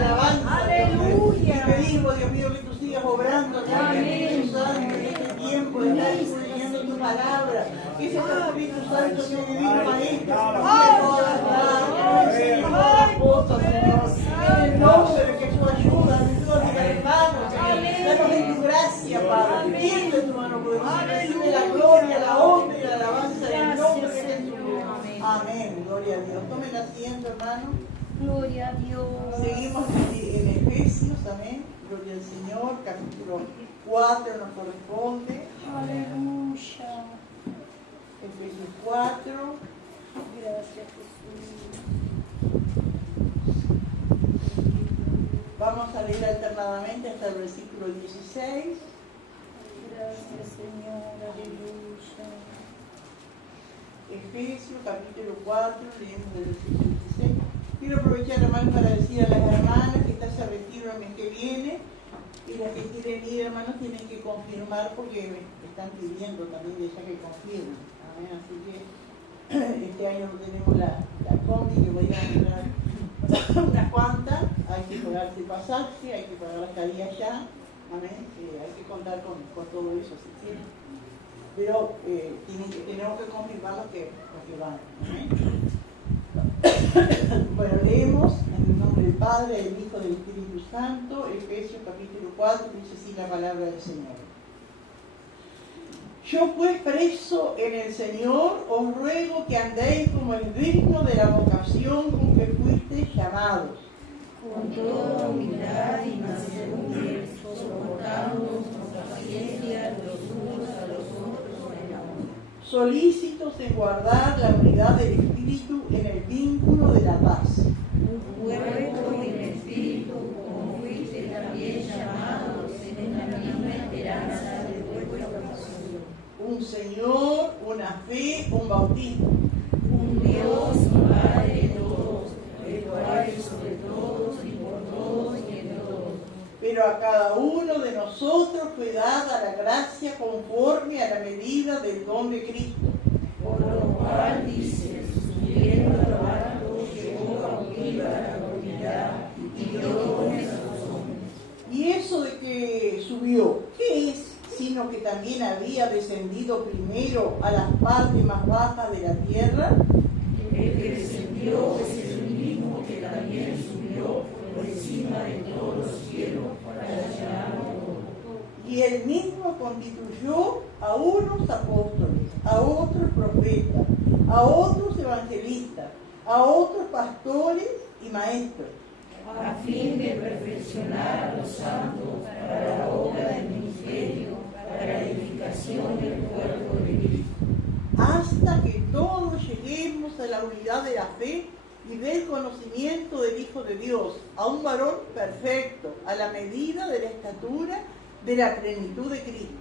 alabanza. Aleluya. Y pedimos, Dios mío, que tú sigas obrando, Espíritu Santo, en este tiempo de estar escudriñando tu palabra. Que ese Espíritu Santo, Dios divino Maestro, todas cosas, Señor. En el nombre de Jesús, ayuda a mis hermanos. Danos en tu gracia, Padre. Tiende tu mano poderosa. Recibe la gloria, la honra y la alabanza en el nombre de Jesús. Amén. Gloria a Dios. Tomen asiento, hermano. Gloria a Dios. Seguimos en Efesios, amén. Gloria al Señor. Capítulo 4 nos corresponde. Aleluya. Efesios 4. Gracias, Jesús. Vamos a leer alternadamente hasta el versículo 16. Gracias, Señor. Aleluya. Efesios capítulo 4, leemos del versículo 16. Quiero aprovechar, hermanos, para decir a las hermanas que está ese retiro el mes que viene, y las que quieren ir, hermanos, tienen que confirmar porque me están pidiendo también de ella que confirmen. Amén. Así que este año no tenemos la combi que voy a entrar unas cuantas, hay que pagarse el pasaje, hay que pagar la estadía allá, amén. Hay que contar con todo eso si quieren. Pero tenemos que confirmar los que van. ¿Okay? Bueno, leemos en el nombre del Padre, del Hijo y del Espíritu Santo, Efesios capítulo 4, dice así la palabra del Señor. Yo pues preso en el Señor, os ruego que andéis como es digno de la vocación con que fuisteis llamados. Con toda humildad y mansedumbre, soportándonos con paciencia los unos a los otros en amor. Solícitos en guardar la unidad del Espíritu en el vínculo de la paz. Un cuerpo en espíritu, como fuiste también llamados en la misma esperanza de vuestra vocación. Un Señor, una fe, un bautismo. Un Dios, Padre de todos, el cual es sobre todos y por todos y en todos. Pero a cada uno de nosotros fue dada la gracia conforme a la medida del don de Cristo. Por lo cual dice, subiendo a lo alto, llevó cautiva la unidad y dio dones a los hombres. ¿Y eso de que subió? ¿Qué es? Sino que también había descendido primero a las partes más bajas de la tierra. El que descendió es el mismo que también subió por encima de todos los cielos para llenarlo todo. Y él mismo constituyó a unos apóstoles, a otros profetas, a otros evangelistas, a otros pastores y maestros, a fin de perfeccionar a los santos para la obra del ministerio, para la edificación del cuerpo de Cristo, hasta que todos lleguemos a la unidad de la fe y del conocimiento del Hijo de Dios, a un varón perfecto, a la medida de la estatura de la plenitud de Cristo.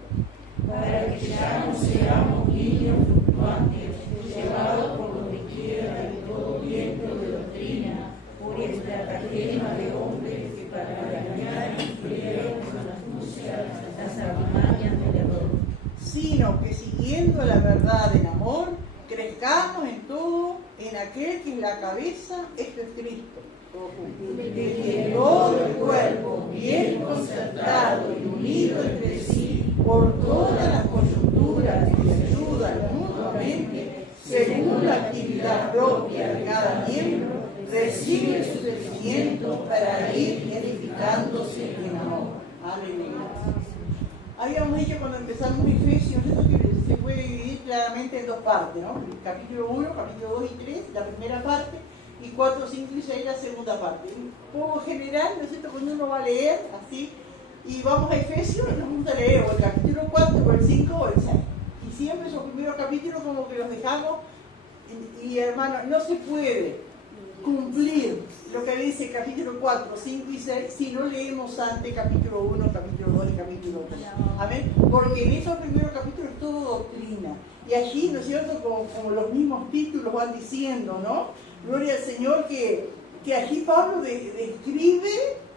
para que ya no seamos niños fluctuantes, llevados por donde quiera de todo viento de doctrina, por estratagema de hombres que para engañar influyeron con astucia las artimañas del error. Sino que siguiendo la verdad en amor, crezcamos en todo en aquel que es la cabeza, esto es Cristo. De que todo el cuerpo, bien concertado y unido entre sí, por todas las coyunturas que se ayudan mutuamente, según la actividad propia de cada miembro, recibe su crecimiento para ir edificándose en amor. Aleluya. Habíamos dicho cuando empezamos Efesios, esto que se puede dividir claramente en dos partes, ¿no? Capítulo 1, capítulo 2 y 3, la primera parte, y 4, 5 y 6, la segunda parte. Un poco general, ¿no es cierto? Cuando uno va a leer así, y vamos a Efesios, nos gusta leer o el capítulo 4, o el 5, o el 6. Y siempre esos primeros capítulos como que los dejamos, y hermano, no se puede cumplir lo que dice capítulo 4, 5 y 6 si no leemos antes capítulo 1, capítulo 2 y capítulo 3. Amén. Porque en esos primeros capítulos es todo doctrina. Y allí, ¿no es cierto? Como los mismos títulos van diciendo, ¿no? Gloria al Señor que allí Pablo describe,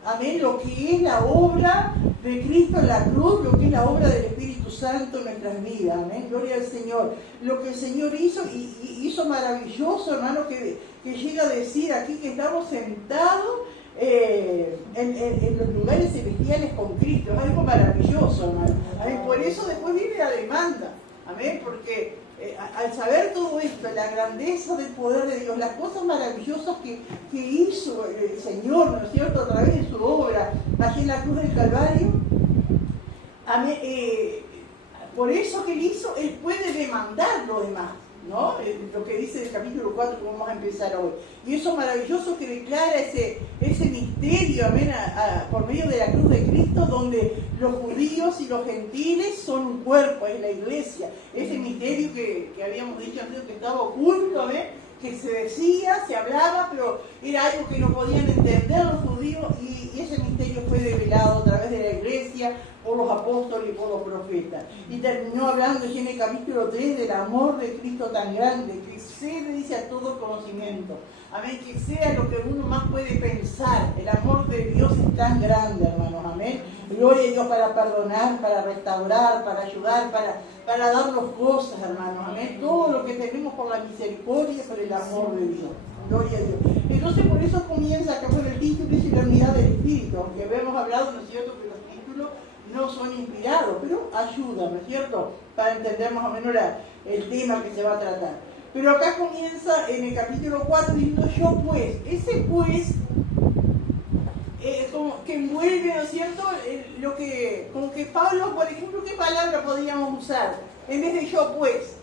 amén, lo que es la obra de Cristo en la cruz, lo que es la obra del Espíritu Santo en nuestras vidas, amén, gloria al Señor. Lo que el Señor hizo, y hizo maravilloso, hermano, que llega a decir aquí que estamos sentados en los lugares celestiales con Cristo. Es algo maravilloso, hermano. Amén. Por eso después viene la demanda. Amén. Porque al saber todo esto, la grandeza del poder de Dios, las cosas maravillosas que hizo el Señor, ¿no es cierto?, a través de su obra, allí en la cruz del Calvario, amén, por eso que él hizo, él puede demandar lo demás, ¿no? Lo que dice el capítulo 4 que vamos a empezar hoy. Y eso maravilloso que declara ese misterio, amén, por medio de la cruz de Cristo, donde los judíos y los gentiles son un cuerpo, es la iglesia. Ese misterio que habíamos dicho antes que estaba oculto, amén, que se decía, se hablaba, pero era algo que no podían entender los judíos, y ese misterio fue develado a través de la iglesia, por los apóstoles y por los profetas. Y terminó hablando en el capítulo 3 del amor de Cristo tan grande, que excede, dice, a todo conocimiento. Amén, que sea lo que uno más puede pensar. El amor de Dios es tan grande, hermanos, amén. Gloria a Dios para perdonar, para restaurar, para ayudar, para darnos cosas, hermanos, amén. Todo lo que tenemos por la misericordia, por el amor de Dios. Gloria a Dios. Entonces por eso comienza acá con el título, dice la unidad del Espíritu, aunque habíamos hablado, ¿no es cierto?, que los títulos no son inspirados, pero ayudan, ¿no es cierto?, para entender más o menos el tema que se va a tratar. Pero acá comienza en el capítulo 4 diciendo yo pues, ese pues, como que envuelve, ¿no es cierto?, como que Pablo, por ejemplo, ¿qué palabra podríamos usar en vez de yo pues?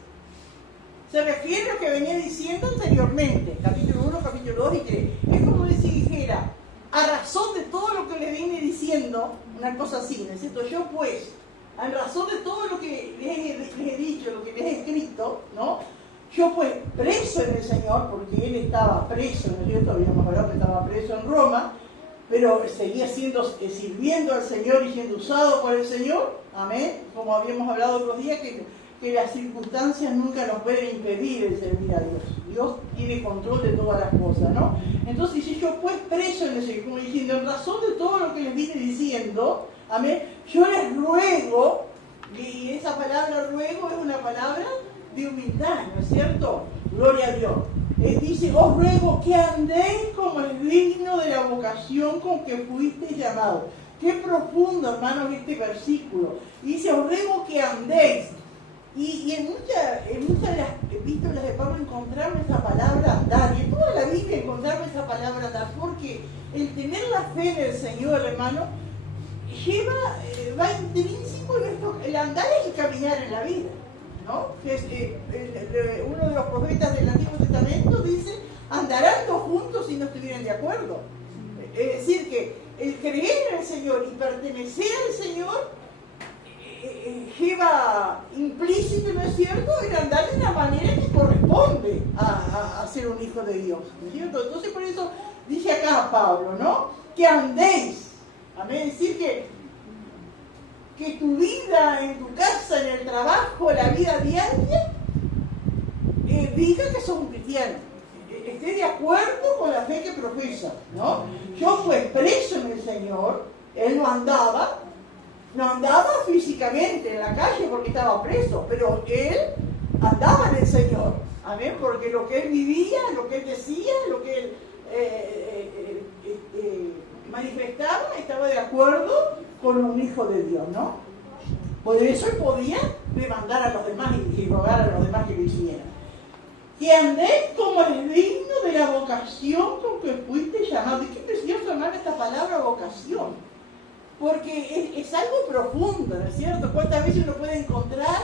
Se refiere a lo que venía diciendo anteriormente, capítulo 1, capítulo 2 y 3. Es como si dijera, a razón de todo lo que le vine diciendo, una cosa así, ¿no es cierto? Yo pues, a razón de todo lo que les he dicho, lo que les he escrito, ¿no? Yo pues, preso en el Señor, porque él estaba preso, ¿no es cierto? Habíamos hablado que estaba preso en Roma, pero seguía sirviendo al Señor y siendo usado por el Señor, amén, como habíamos hablado otros días, que las circunstancias nunca nos pueden impedir el servir a Dios. Dios tiene control de todas las cosas, ¿no? Entonces, si yo pues preso en el Señor, como diciendo, en razón de todo lo que les vine diciendo, amén, yo les ruego, y esa palabra ruego es una palabra de humildad, ¿no es cierto? Gloria a Dios. Dice, os ruego que andéis como es digno de la vocación con que fuisteis llamados. Qué profundo, hermanos, este versículo. Dice, os ruego que andéis. Y en muchas de las epístolas de Pablo encontramos esa palabra andar, y en toda la Biblia encontramos esa palabra andar, porque el tener la fe en el Señor, hermano, va intrínseco en esto. El andar es el caminar en la vida, ¿no? Uno de los profetas del Antiguo Testamento dice, andarán dos juntos si no estuvieran de acuerdo. Es decir, que el creer en el Señor y pertenecer al Señor lleva implícito, ¿no es cierto?, el andar de una manera que corresponde a ser un hijo de Dios, ¿no es cierto? Entonces por eso dice acá Pablo, ¿no?, que andéis, amén, es decir, que tu vida en tu casa, en el trabajo, la vida diaria, diga que sos un cristiano, esté de acuerdo con la fe que profesa, ¿no? Yo pues preso en el Señor, él no andaba físicamente en la calle porque estaba preso, pero él andaba en el Señor, amén, porque lo que él vivía, lo que él decía, lo que él manifestaba, estaba de acuerdo con un hijo de Dios, ¿no? Por eso él podía demandar a los demás y rogar a los demás que lo hicieran. Que andéis como es digno de la vocación con que fuiste llamado. Y qué precioso, hermano, esta palabra vocación. Porque es algo profundo, ¿no es cierto? ¿Cuántas veces uno puede encontrar?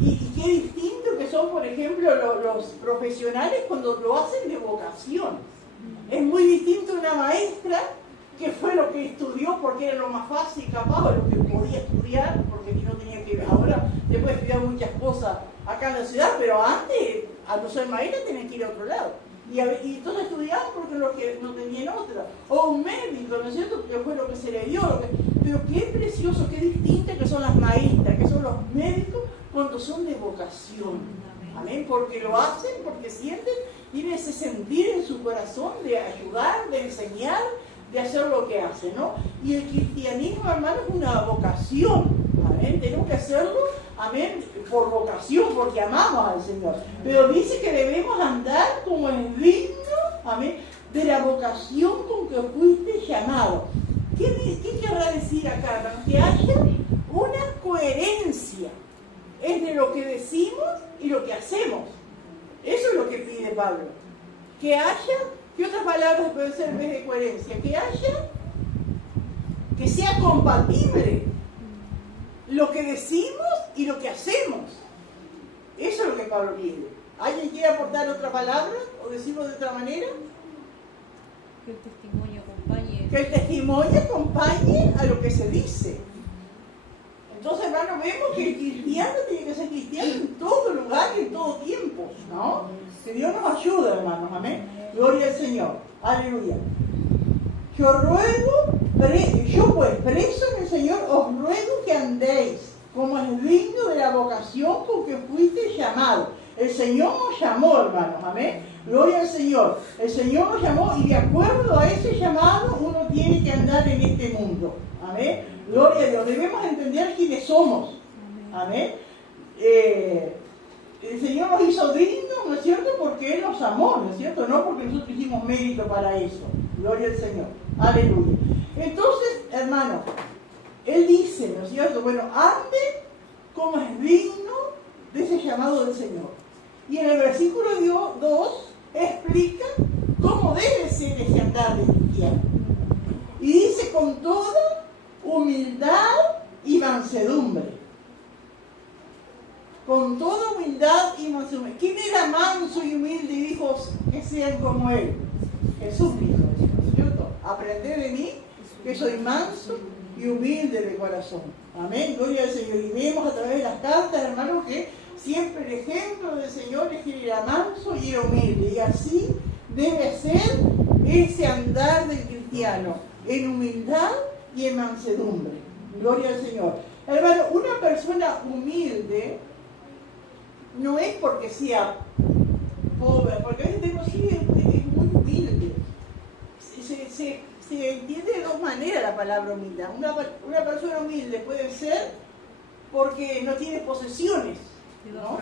Y qué distinto que son, por ejemplo, los profesionales cuando lo hacen de vocación. Es muy distinto una maestra, que fue lo que estudió porque era lo más fácil, capaz, o lo que podía estudiar, porque no tenía que... Ahora se puede estudiar muchas cosas acá en la ciudad, pero antes, a no ser maestra, tenían que ir a otro lado. Y todos estudiaban porque los que no tenían otra. O un médico, ¿no es cierto?, que fue lo que se le dio. Pero qué precioso, qué distinto que son las maestras, que son los médicos, cuando son de vocación. Amén, porque lo hacen, porque sienten, tienen ese sentir en su corazón de ayudar, de enseñar, de hacer lo que hacen, ¿no? Y el cristianismo, hermano, es una vocación. Amén, tenemos que hacerlo, amén, por vocación, porque amamos al Señor. Pero dice que debemos andar como es digno, amén, de la vocación con que fuiste llamado. ¿Qué querrá decir acá, hermano? Que haya una coherencia entre lo que decimos y lo que hacemos. Eso es lo que pide Pablo. Que haya, ¿qué otras palabras pueden ser en vez de coherencia? Que sea compatible lo que decimos y lo que hacemos. Eso es lo que Pablo pide. ¿Alguien quiere aportar otra palabra o decirlo de otra manera? Que el testimonio acompañe. Que el testimonio acompañe a lo que se dice. Entonces, hermano, vemos que el cristiano tiene que ser cristiano en todo lugar y en todo tiempo, ¿no? Que Dios nos ayude, hermanos, amén. Gloria al Señor, aleluya. Yo pues, preso en el Señor, os ruego que andéis como es digno de la vocación con que fuiste llamado. El Señor nos llamó, hermanos, amén. Gloria al Señor. El Señor nos llamó y de acuerdo a ese llamado uno tiene que andar en este mundo. Amén. Gloria a Dios. Debemos entender quiénes somos. Amén. El Señor nos hizo dignos, ¿no es cierto? Porque Él nos amó, ¿no es cierto? No porque nosotros hicimos mérito para eso. Gloria al Señor. Aleluya. Entonces, hermano, Él dice, ¿no es cierto? Bueno, ande como es digno de ese llamado del Señor. Y en el versículo 2 explica cómo debe ser ese andar de cristiano. Y dice con toda humildad y mansedumbre. Con toda humildad y mansedumbre. ¿Quién era manso y humilde y dijo que sean como Él? Jesús dijo, ¿no es cierto? Aprended de mí que soy manso y humilde de corazón. Amén, gloria al Señor. Y vemos a través de las cartas, hermanos, que siempre el ejemplo del Señor es que era manso y era humilde. Y así debe ser ese andar del cristiano, en humildad y en mansedumbre. Gloria al Señor. Hermano, una persona humilde no es porque sea pobre, porque a veces tenemos, sí, es muy humilde. Se entiende de dos maneras la palabra humildad. Una persona humilde puede ser porque no tiene posesiones, ¿no?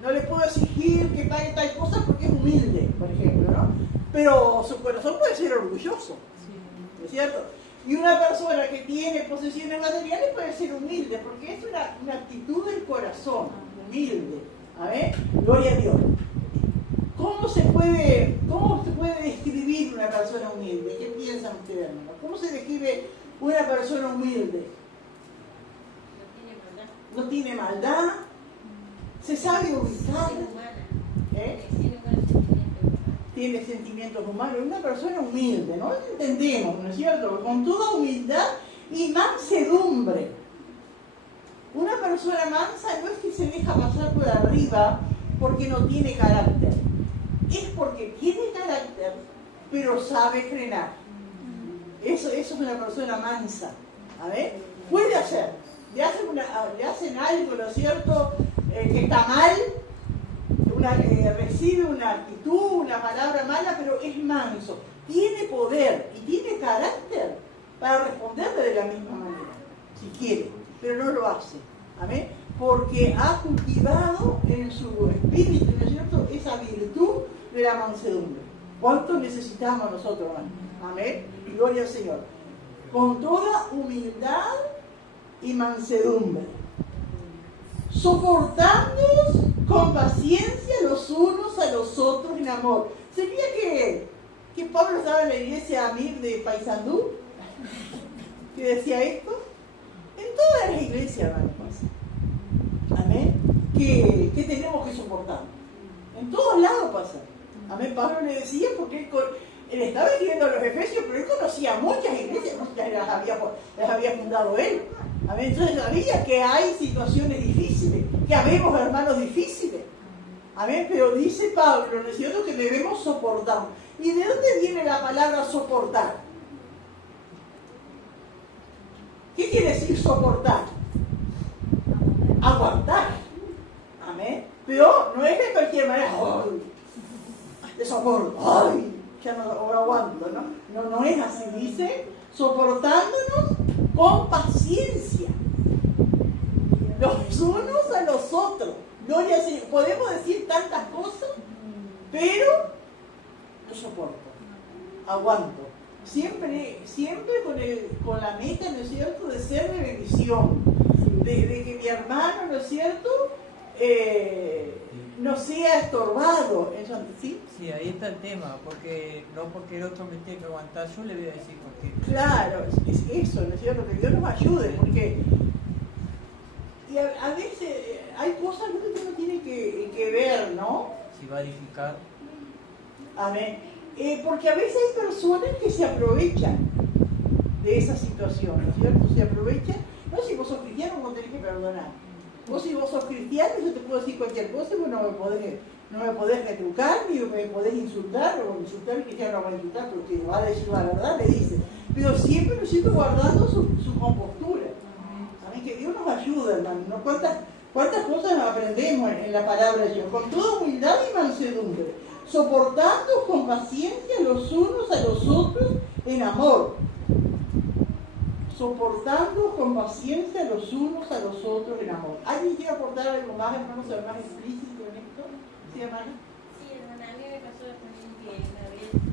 No le puedo exigir que pague tal cosa porque es humilde, por ejemplo, ¿no? Pero su corazón puede ser orgulloso, ¿no es cierto? Y una persona que tiene posesiones materiales puede ser humilde, porque es una actitud del corazón, humilde. A ver, gloria a Dios. ¿Cómo se puede describir una persona humilde? ¿Qué piensan ustedes, hermano? ¿Cómo se describe una persona humilde? No tiene maldad. Se sabe ubicar. Tiene sentimientos humanos. Una persona humilde, ¿no? Entendemos, ¿no es cierto? Con toda humildad y mansedumbre. Una persona mansa no es que se deja pasar por arriba porque no tiene carácter. Es porque tiene carácter, pero sabe frenar. Eso es una persona mansa. A ver, puede hacer. Le hacen algo, ¿no es cierto?, que está mal, recibe una actitud, una palabra mala, pero es manso. Tiene poder y tiene carácter para responderle de la misma manera, si quiere, pero no lo hace. ¿Amén? Porque ha cultivado en su espíritu, ¿no es cierto?, esa virtud de la mansedumbre. ¿Cuánto necesitamos nosotros, hermano? Amén. Gloria al Señor. Con toda humildad y mansedumbre, soportándonos con paciencia los unos a los otros en amor. ¿Sería que Pablo estaba en la iglesia Amir de Paysandú? ¿Que decía esto? En todas las iglesias, hermano, pasa. Amén. Que tenemos que soportar. En todos lados pasa. Amén. Pablo le decía porque él estaba escribiendo a los Efesios, pero él conocía muchas iglesias, no las había fundado él. Amén. Entonces sabía que hay situaciones difíciles, que habemos hermanos difíciles. Amén. Pero dice Pablo, ¿no es cierto?, que debemos soportar. ¿Y de dónde viene la palabra soportar? ¿Qué quiere decir soportar? Aguantar. Amén. Pero no es de cualquier manera, ¡ay! De soporto, ¡ay! Ya no aguanto, ¿no? No es así, dice, soportándonos con paciencia. Los unos a los otros. Gloria al Señor. Podemos decir tantas cosas, pero no soporto. aguanto. Siempre con la meta, ¿no es cierto?, de ser de bendición, de que mi hermano, ¿no es cierto?, no sea estorbado. ¿Sí? Sí, ahí está el tema, porque no porque el otro me tenga que aguantar, yo le voy a decir por qué. Claro, es eso, ¿no es cierto?, que Dios nos ayude, porque y a veces hay cosas que uno tiene que ver, ¿no? Si va a edificar. Amén. Porque a veces hay personas que se aprovechan de esa situación, ¿no es cierto? Se aprovechan. No, si vos sos cristiano, vos tenés que perdonar. Vos, si vos sos cristiano, yo te puedo decir cualquier cosa, vos no me podés retrucar, ni me podés insultar, o insultar, el cristiano no va a insultar porque va a decir la verdad, le dice. Pero siempre lo siento guardando su compostura. Amén. Que Dios nos ayude, hermano. ¿No? ¿Cuántas cosas aprendemos en la palabra de Dios? Con toda humildad y mansedumbre, soportando con paciencia los unos a los otros en amor. Soportando con paciencia los unos a los otros en amor. ¿Alguien quiere aportar algo más, hermanos, algo más explícito en esto? ¿Sí, hermana? Sí, hermana, a mí me pasó también que una vez con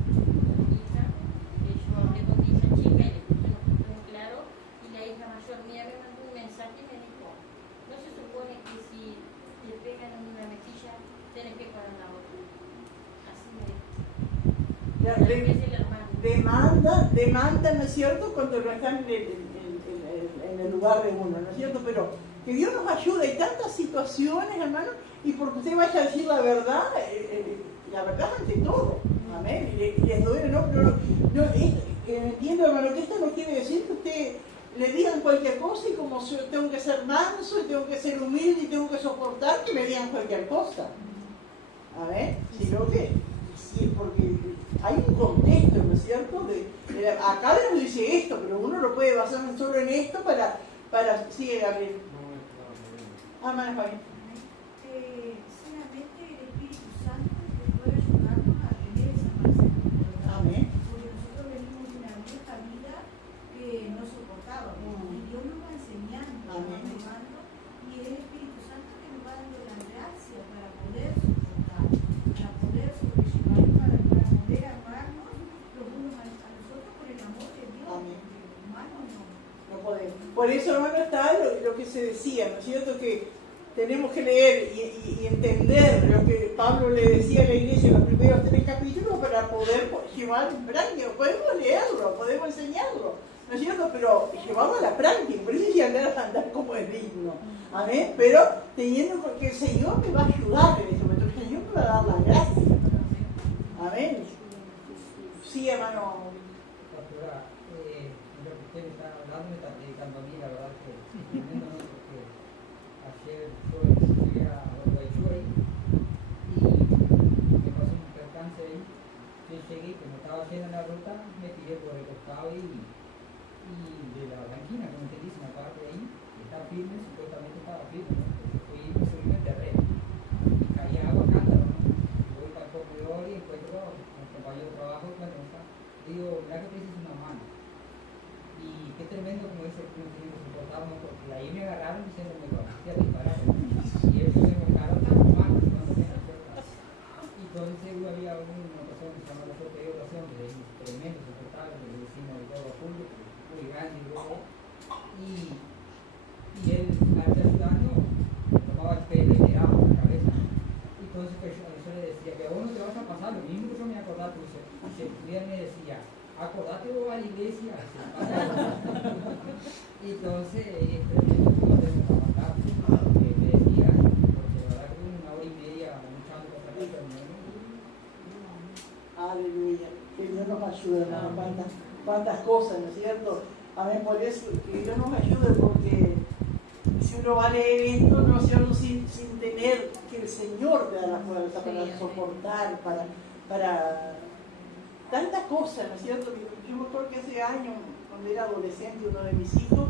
mi hija, yo hablé con mi hija chica y le puse unos puntos en claro, y la hija mayor mía me mandó un mensaje y me dijo, no se supone que si te pegan en una mejilla, tenés que parar la otra. Así me dijo. Demanda, ¿no es cierto?, cuando no están en el lugar de uno, ¿no es cierto? Pero que Dios nos ayude. Hay tantas situaciones, hermano, y porque usted vaya a decir la verdad ante todo. Amén. Y les duele, ¿no? Pero entiendo, hermano, que esto no quiere decir que usted le digan cualquier cosa y como yo tengo que ser manso y tengo que ser humilde y tengo que soportar que me digan cualquier cosa. Amén. Sino que sí, porque hay un contexto, ¿no es cierto? Acá nos dice esto, pero uno lo puede basar solo en esto para sigue Gabriel. Amén, Fabián. Solamente el Espíritu Santo que puede ayudarnos a tener esa mansedumbre. Amén. Porque nosotros venimos de una vieja vida que no soportábamos. Y Dios nos va enseñando, nos va llevando, y es el Espíritu Santo que nos va dando la gracia para poder soportar, para poder sobrellevar, para poder amarnos los unos a los otros por el amor de Dios. Amén. Porque humanos No podemos. Por eso, hermano, está lo que se decía, ¿no es cierto? Que tenemos que leer y entender lo que Pablo le decía a la iglesia en los primeros 3 capítulos para poder llevar en práctica. Podemos leerlo, podemos enseñarlo, ¿no es cierto? Pero llevarlo a la práctica, por eso hay que andar como es digno. Amén. Pero teniendo que el Señor me va a ayudar en eso, porque el Señor me va a dar la gracia. Amén. Sí, hermano. Pastora, lo que usted me está hablando me está dedicando a mí, la verdad que tremendo, ¿no? Porque ayer yo llegué a Guaychú ahí y me pasó un percance ahí. Yo llegué, como estaba yendo en la ruta, me tiré por el costado y de la banquina, como te dice, una parte de ahí, está firme, supuestamente estaba firme, ¿no? Porque fui y me subí en el terreno y caía agua cántaro, ¿no? Voy para el comedor y encuentro a un compañero de trabajo y cuando está, digo, mira que te dices una mano. Y qué tremendo como ese que no tiene que soportarnos, porque ahí me agarraron diciéndome que hacía disparar. Y ellos me mostraron las manos cuando me acercaron. Y entonces había una persona que se llama la Sote de Oración, que es tremendo, soportable, que le decimos de todo a Julio, muy grande y luego. Y él, al estar ayudando, tomaba el pelo y le daba la cabeza. Entonces pues, yo le decía que a vos no te vas a pasar, lo mismo que yo me acordaba, y él me decía, acordate vos a la iglesia. Entonces, es tremendo que no tenemos que aguantar, me decía, porque la verdad que tuve 1 hora y media luchando contra el enemigo. Aleluya. Que Dios nos ayude, hermano. Cuántas cosas, ¿no es cierto? Amén. Por eso, que Dios nos ayude, porque si uno va a leer esto, no es cierto, sin tener que el Señor te da la fuerza para soportar, para tantas cosas, ¿no es cierto? Yo me acuerdo que hace años, cuando era adolescente, uno de mis hijos,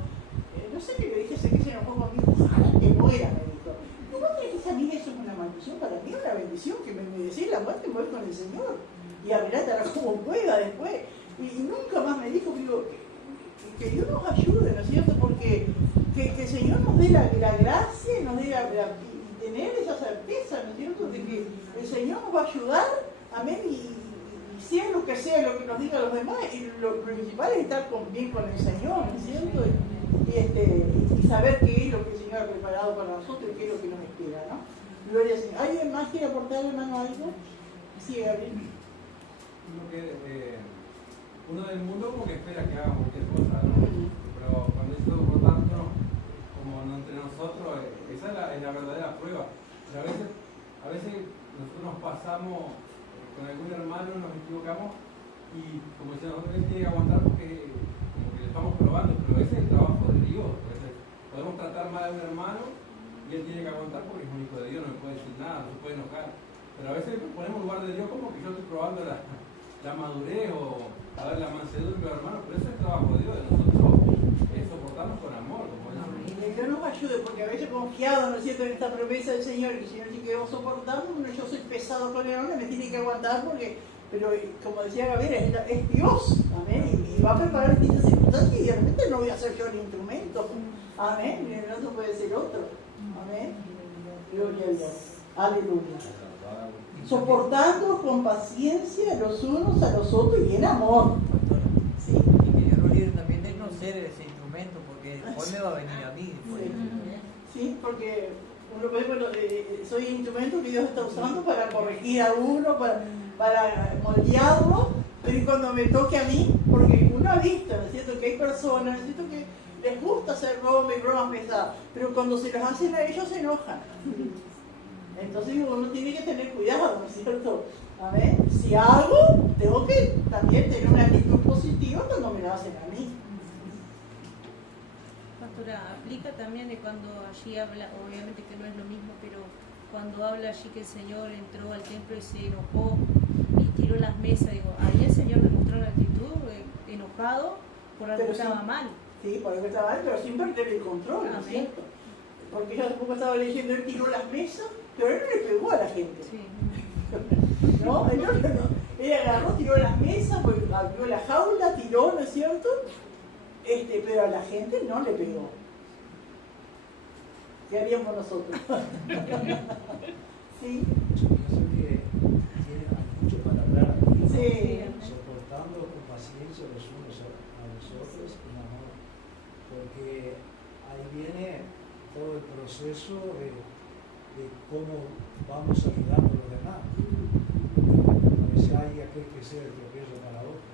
no sé qué le dije, sé que se enojó conmigo, ojalá que muera, me dijo. ¿No vos crees que a mí eso es una maldición? Para mí es una bendición, que me decís la muerte, me voy con el Señor. Y abrirátela como pueda después. Y nunca más me dijo, digo, que Dios nos ayude, ¿no es cierto? Porque que el Señor nos dé la gracia y nos dé y tener esa certeza, ¿no es cierto? De que el Señor nos va a ayudar, amén, y sea lo que nos digan los demás, y lo principal es estar bien con el Señor, ¿no es cierto? Y saber qué es lo que el Señor ha preparado para nosotros y qué es lo que nos espera, ¿no? Gloria al Señor. ¿Alguien más quiere aportar, hermano, algo? Sí, Gabriel. Uno del mundo como que espera que haga cualquier cosa, ¿no? Pero cuando esto por tanto, como no entre nosotros, esa es la verdadera prueba. Pero a veces nosotros nos pasamos con algún hermano, nos equivocamos y como decía nosotros, él tiene que aguantar porque como que le estamos probando, pero ese es el trabajo de Dios. Podemos tratar mal a un hermano y él tiene que aguantar porque es un hijo de Dios, no me puede decir nada, no se puede enojar. Pero a veces ponemos en lugar de Dios como que yo estoy probando la madurez o a ver la mansedumbre, hermano, pero ese es el trabajo de Dios, de nosotros es soportarnos con amor, como él. Y que Dios nos ayude, porque a veces confiado, ¿no es cierto?, en esta promesa del Señor, que el Señor dice que debo soportarlo, bueno, yo soy pesado con el hombre, me tiene que aguantar porque, pero como decía Gabriel, es Dios, amén, y va a preparar distintas circunstancias y de repente no voy a ser yo el instrumento, amén, y el otro puede ser otro, amén, gloria a Dios, aleluya. Soportando con paciencia los unos a los otros y en amor. ¿Sí? Y que Dios nos libre también de no ser ese instrumento, porque después me va a venir a mí. Sí, porque uno puede, bueno, soy el instrumento que Dios está usando para corregir a uno, para moldearlo, pero y cuando me toque a mí, porque uno ha visto, ¿no es cierto?, que hay personas, ¿no es cierto?, que les gusta hacer bromas y bromas pesadas, pero cuando se los hacen a ellos se enojan. Entonces uno tiene que tener cuidado, ¿no es cierto? A ver, si hago, tengo que también tener una actitud positiva cuando me lo hacen a mí. Pastora, aplica también de cuando allí habla, obviamente que no es lo mismo, pero cuando habla allí que el Señor entró al templo y se enojó y tiró las mesas, digo, ahí el Señor demostró una actitud enojado por algo que estaba mal. Sí, por algo que estaba mal, pero sin perder el control, ¿no es cierto? Porque yo hace poco estaba leyendo, él tiró las mesas, pero él no le pegó a la gente. Sí. No, él agarró, tiró las mesas, abrió la jaula, tiró, ¿no es cierto? Pero a la gente no le pegó. ¿Qué haríamos nosotros? ¿Sí? Yo sé que tiene mucho para hablar aquí, Sí. soportando con paciencia los unos a los otros en amor, porque ahí viene todo el proceso de cómo vamos ayudando a los demás. A veces hay aquel que sea el tropiezo para otro.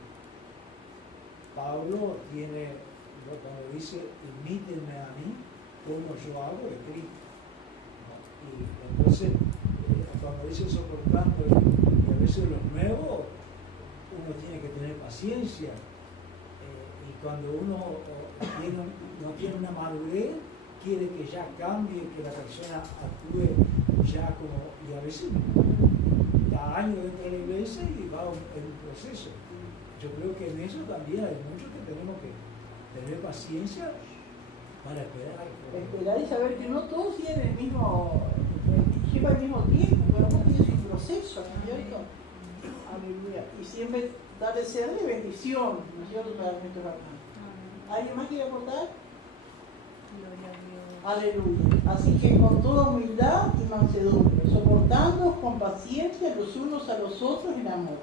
Pablo tiene, cuando dice, imítenme a mí, como yo hago de Cristo. Y entonces, cuando dice soportando, y a veces los nuevos, uno tiene que tener paciencia. Y cuando uno no tiene una madurez, quiere que ya cambie, que la persona actúe ya como, y a veces da años dentro de la iglesia y va en un proceso. Yo creo que en eso también hay muchos que tenemos que tener paciencia para esperar. Esperar y saber que no todos tienen el mismo, lleva el mismo tiempo, pero uno tiene su proceso, ¿no es cierto? Aleluya. Y siempre dar el ser de bendición, ¿no es cierto?, para nuestros hermanos. ¿Alguien más quiere aportar? Aleluya. Así que con toda humildad y mansedumbre, soportando con paciencia los unos a los otros en amor.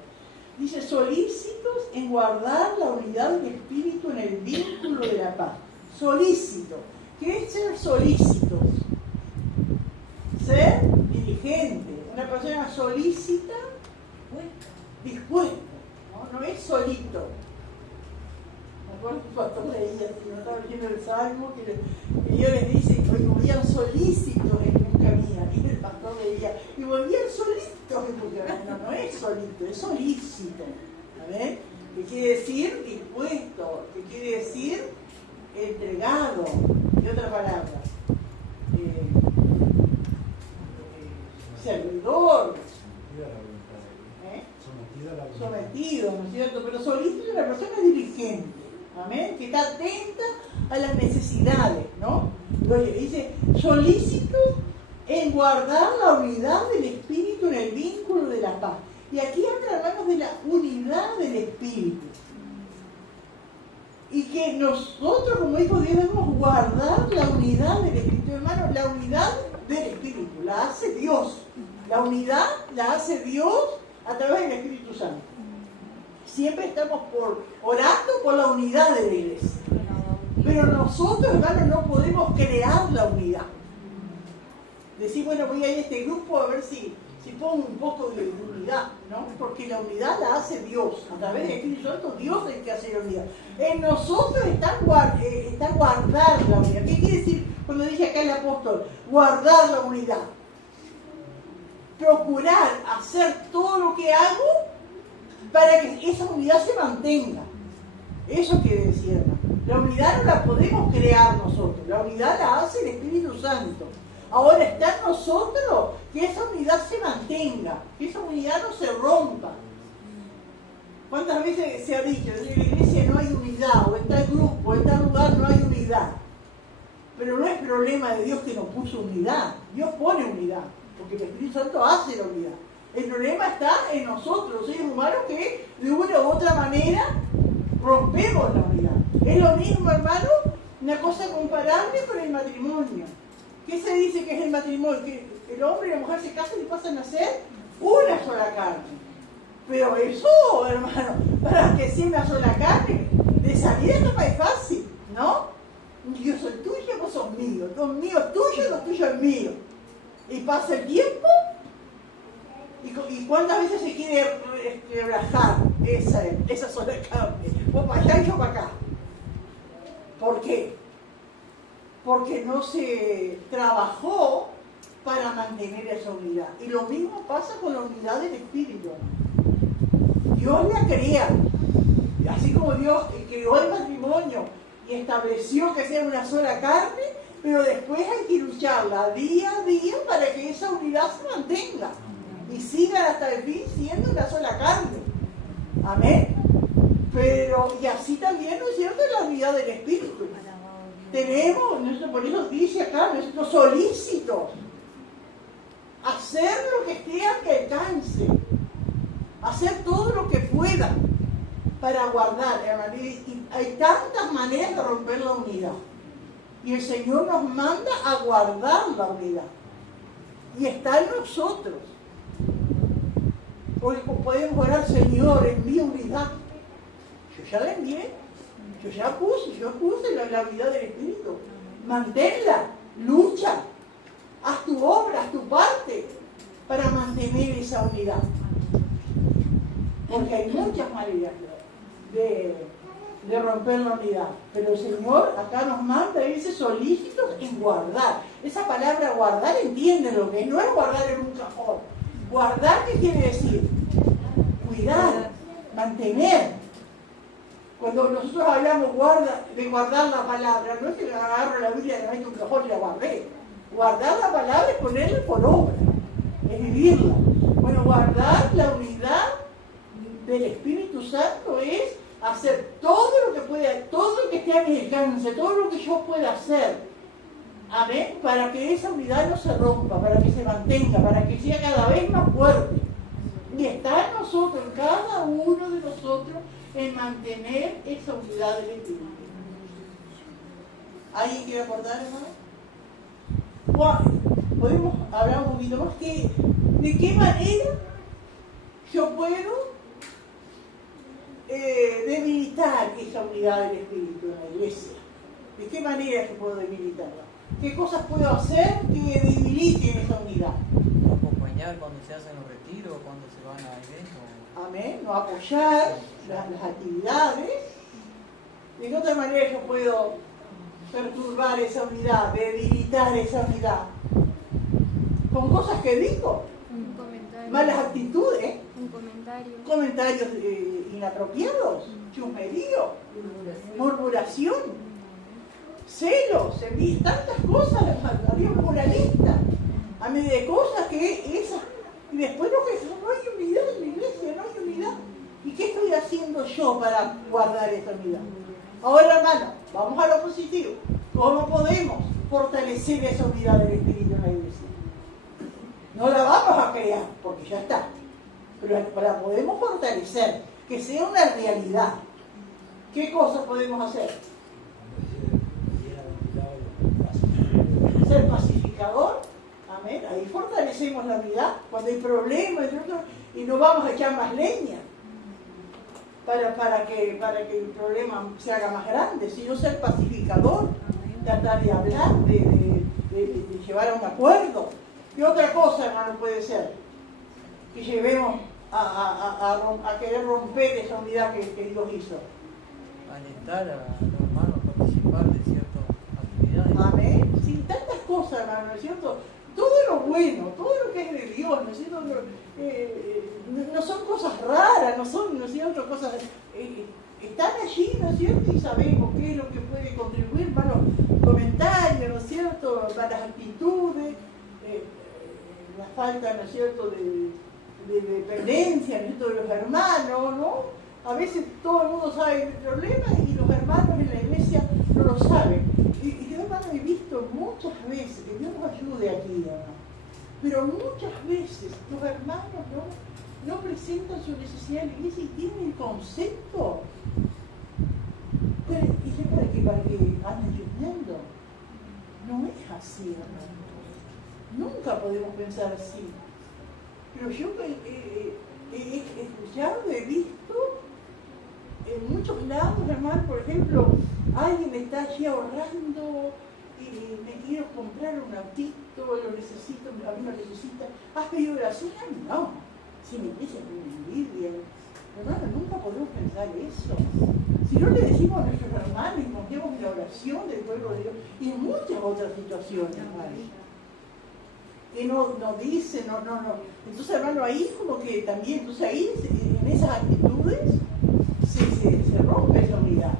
Dice, solícitos en guardar la unidad del espíritu en el vínculo de la paz. Solícito. ¿Qué es ser solícitos? Ser diligente. Una persona solícita, dispuesta. No es solito. Me acuerdo que el pastor leía, si no estaba leyendo el Salmo, que Dios les dice que volvían solícitos en busca mía. Y el pastor leía, y volvían solitos en busca mía. No es solito, es solícito. ¿Ver? ¿Qué quiere decir? Dispuesto. ¿Qué quiere decir? Entregado. Y otra palabra. Servidor. Sometido, ¿no es cierto? Pero solícito es una persona diligente. Amén, que está atenta a las necesidades, ¿no? Dice, solícitos en guardar la unidad del espíritu en el vínculo de la paz. Y aquí habla, hermanos, de la unidad del espíritu. Y que nosotros, como hijos de Dios, debemos guardar la unidad del espíritu. Hermano, la unidad del espíritu la hace Dios. La unidad la hace Dios a través del Espíritu Santo. siempre estamos orando por la unidad de la iglesia. Pero nosotros, hermanos, no podemos crear la unidad. Decir, bueno, voy a ir a este grupo a ver si pongo un poco de unidad, ¿no? Porque la unidad la hace Dios. A través del Espíritu Santo, Dios es el que hace la unidad. En nosotros está guardar la unidad. ¿Qué quiere decir cuando dice acá el apóstol? Guardar la unidad. Procurar hacer todo lo que hago para que esa unidad se mantenga. Eso quiere decir, hermano. La unidad no la podemos crear nosotros. La unidad la hace el Espíritu Santo. Ahora está en nosotros que esa unidad se mantenga, que esa unidad no se rompa. ¿Cuántas veces se ha dicho, en la iglesia no hay unidad, o en tal grupo, en tal lugar no hay unidad? Pero no es problema de Dios que nos puso unidad. Dios pone unidad, porque el Espíritu Santo hace la unidad. El problema está en nosotros, los seres humanos, que de una u otra manera rompemos la unidad. Es lo mismo, hermano, una cosa comparable con el matrimonio. ¿Qué se dice que es el matrimonio? Que el hombre y la mujer se casan y pasan a ser una sola carne. Pero eso, hermano, para que sea una sola carne, de salida no es fácil, ¿no? Yo soy tuyo, vos sos mío. Lo mío es tuyo, lo tuyo es mío. Y pasa el tiempo, y cuántas veces se quiere rebajar esa sola carne. Vos para allá y yo para acá. ¿Por qué? Porque no se trabajó para mantener esa unidad. Y lo mismo pasa con la unidad del Espíritu. Dios la crea. Así como Dios creó el matrimonio y estableció que sea una sola carne, pero después hay que lucharla día a día para que esa unidad se mantenga y sigan hasta el fin siendo una sola carne. Amén. Pero, y así también, ¿no es cierto?, la unidad del Espíritu. Tenemos, por eso dice acá, nuestros solícitos, hacer lo que esté a mi alcance, hacer todo lo que pueda para guardar, hermano. Y hay tantas maneras de romper la unidad. Y el Señor nos manda a guardar la unidad. Y está en nosotros. Hoy podemos orar, Señor, envía unidad. Yo ya la envié. Yo puse la unidad del Espíritu. Manténla, lucha, haz tu obra, haz tu parte para mantener esa unidad. Porque hay muchas maneras de romper la unidad. Pero el Señor acá nos manda, dice, solícitos en guardar. Esa palabra guardar, entienden lo que es, no es guardar en un cajón. Guardar, ¿qué quiere decir? Cuidar, mantener. Cuando nosotros hablamos de guardar la palabra, no es que agarro la Biblia, la meto en un cajón y la guardé. Guardar la palabra es ponerla por obra, es vivirla. Bueno, guardar la unidad del Espíritu Santo es hacer todo lo que pueda, todo lo que esté a mi alcance, todo lo que yo pueda hacer. Amén. Para que esa unidad no se rompa, para que se mantenga, para que sea cada vez más fuerte. Y está en nosotros, en cada uno de nosotros, en mantener esa unidad del Espíritu. ¿Alguien quiere aportar, hermano? Podemos hablar un poquito más. ¿De qué manera yo puedo debilitar esa unidad del Espíritu en la iglesia? ¿De qué manera yo puedo debilitarla? ¿Qué cosas puedo hacer que debiliten esa unidad? Acompañar cuando se hacen los retiros, cuando se van a eventos. Amén, no apoyar las actividades. ¿De qué otra manera yo puedo perturbar esa unidad, debilitar esa unidad? Con cosas que digo, malas actitudes, comentarios inapropiados, chusmerío, murmuración, celos, tantas cosas, había una lista a medida de cosas que esas. Y después no hay unidad en la iglesia, no hay unidad. ¿Y qué estoy haciendo yo para guardar esa unidad? Ahora, hermano, vamos a lo positivo. ¿Cómo podemos fortalecer esa unidad del Espíritu en la iglesia? No la vamos a crear, porque ya está. Pero la podemos fortalecer, que sea una realidad. ¿Qué cosas podemos hacer? Ser pacificador. Amén. Ahí fortalecemos la unidad. Cuando hay problemas y no vamos a echar más leña. para que el problema se haga más grande, sino ser pacificador, tratar de hablar, de llevar a un acuerdo. ¿Qué otra cosa, hermano, puede ser? Que llevemos a querer romper esa unidad que Dios hizo. Alentar a los hermanos a participar de ciertas actividades. Amén. Sí, tantas cosas, hermano, ¿no es cierto? Todo lo bueno, todo lo que es de Dios, ¿no es cierto? No son cosas raras, no son, ¿no es cierto?, cosas... están allí, ¿no es cierto? Y sabemos qué es lo que puede contribuir, malos comentarios, ¿no es cierto?, malas actitudes, la falta, ¿no es cierto?, de dependencia, ¿no es cierto?, de los hermanos, ¿no? A veces todo el mundo sabe el problema y los hermanos en la iglesia no lo saben. Y yo, hermano, he visto muchas veces, que Dios nos ayude aquí, hermano, pero muchas veces los hermanos no presentan su necesidad en la iglesia y tienen el concepto. ¿Y yo para que anden chusmeando? No es así, hermano. Nunca podemos pensar así. Pero yo he escuchado, he visto en muchos lados, hermano, por ejemplo, alguien está allí ahorrando y me quiero comprar un autito, lo necesito, a mí lo necesita. ¿Has pedido oración? No. Si me iglesia me envidia. Hermano, nunca podemos pensar eso. Si no le decimos a nuestros hermanos y confiamos en la oración del pueblo de Dios y en muchas otras situaciones, hermano, que no dice, no. Entonces, hermano, ahí como que también, entonces ahí en esas actitudes se rompe esa unidad.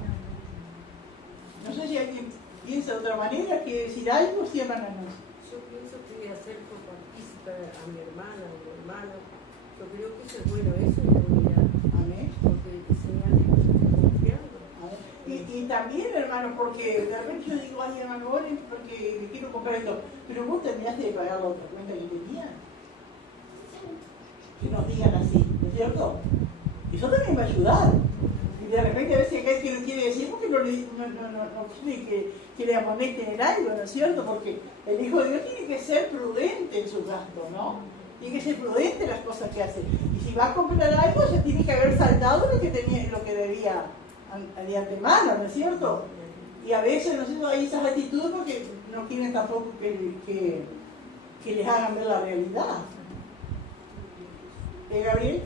No sé si alguien piensa de otra manera que decir algo, sí, hermana. Yo pienso que hacer partícipe a mi hermana o mi hermano, yo creo que eso es bueno, eso es la unidad. Amén. Porque enseñar confiando. Y también, hermano, porque de repente yo digo, ay, hermano, oren porque le quiero comprar esto, pero vos terminaste de pagar la otra cuenta que tenía. Que nos digan así, ¿no es cierto? Eso también va a ayudar. Y de repente a veces aquel que lo quiere decir porque no quiere que le amoneten el algo, ¿no es cierto? Porque el Hijo de Dios tiene que ser prudente en su gasto, ¿no? Tiene que ser prudente en las cosas que hace. Y si va a comprar algo, se tiene que haber saldado lo que debía de antemano, ¿no es cierto? Y a veces, ¿no es cierto?, hay esas actitudes porque no quieren tampoco que les hagan ver la realidad. Gabriel.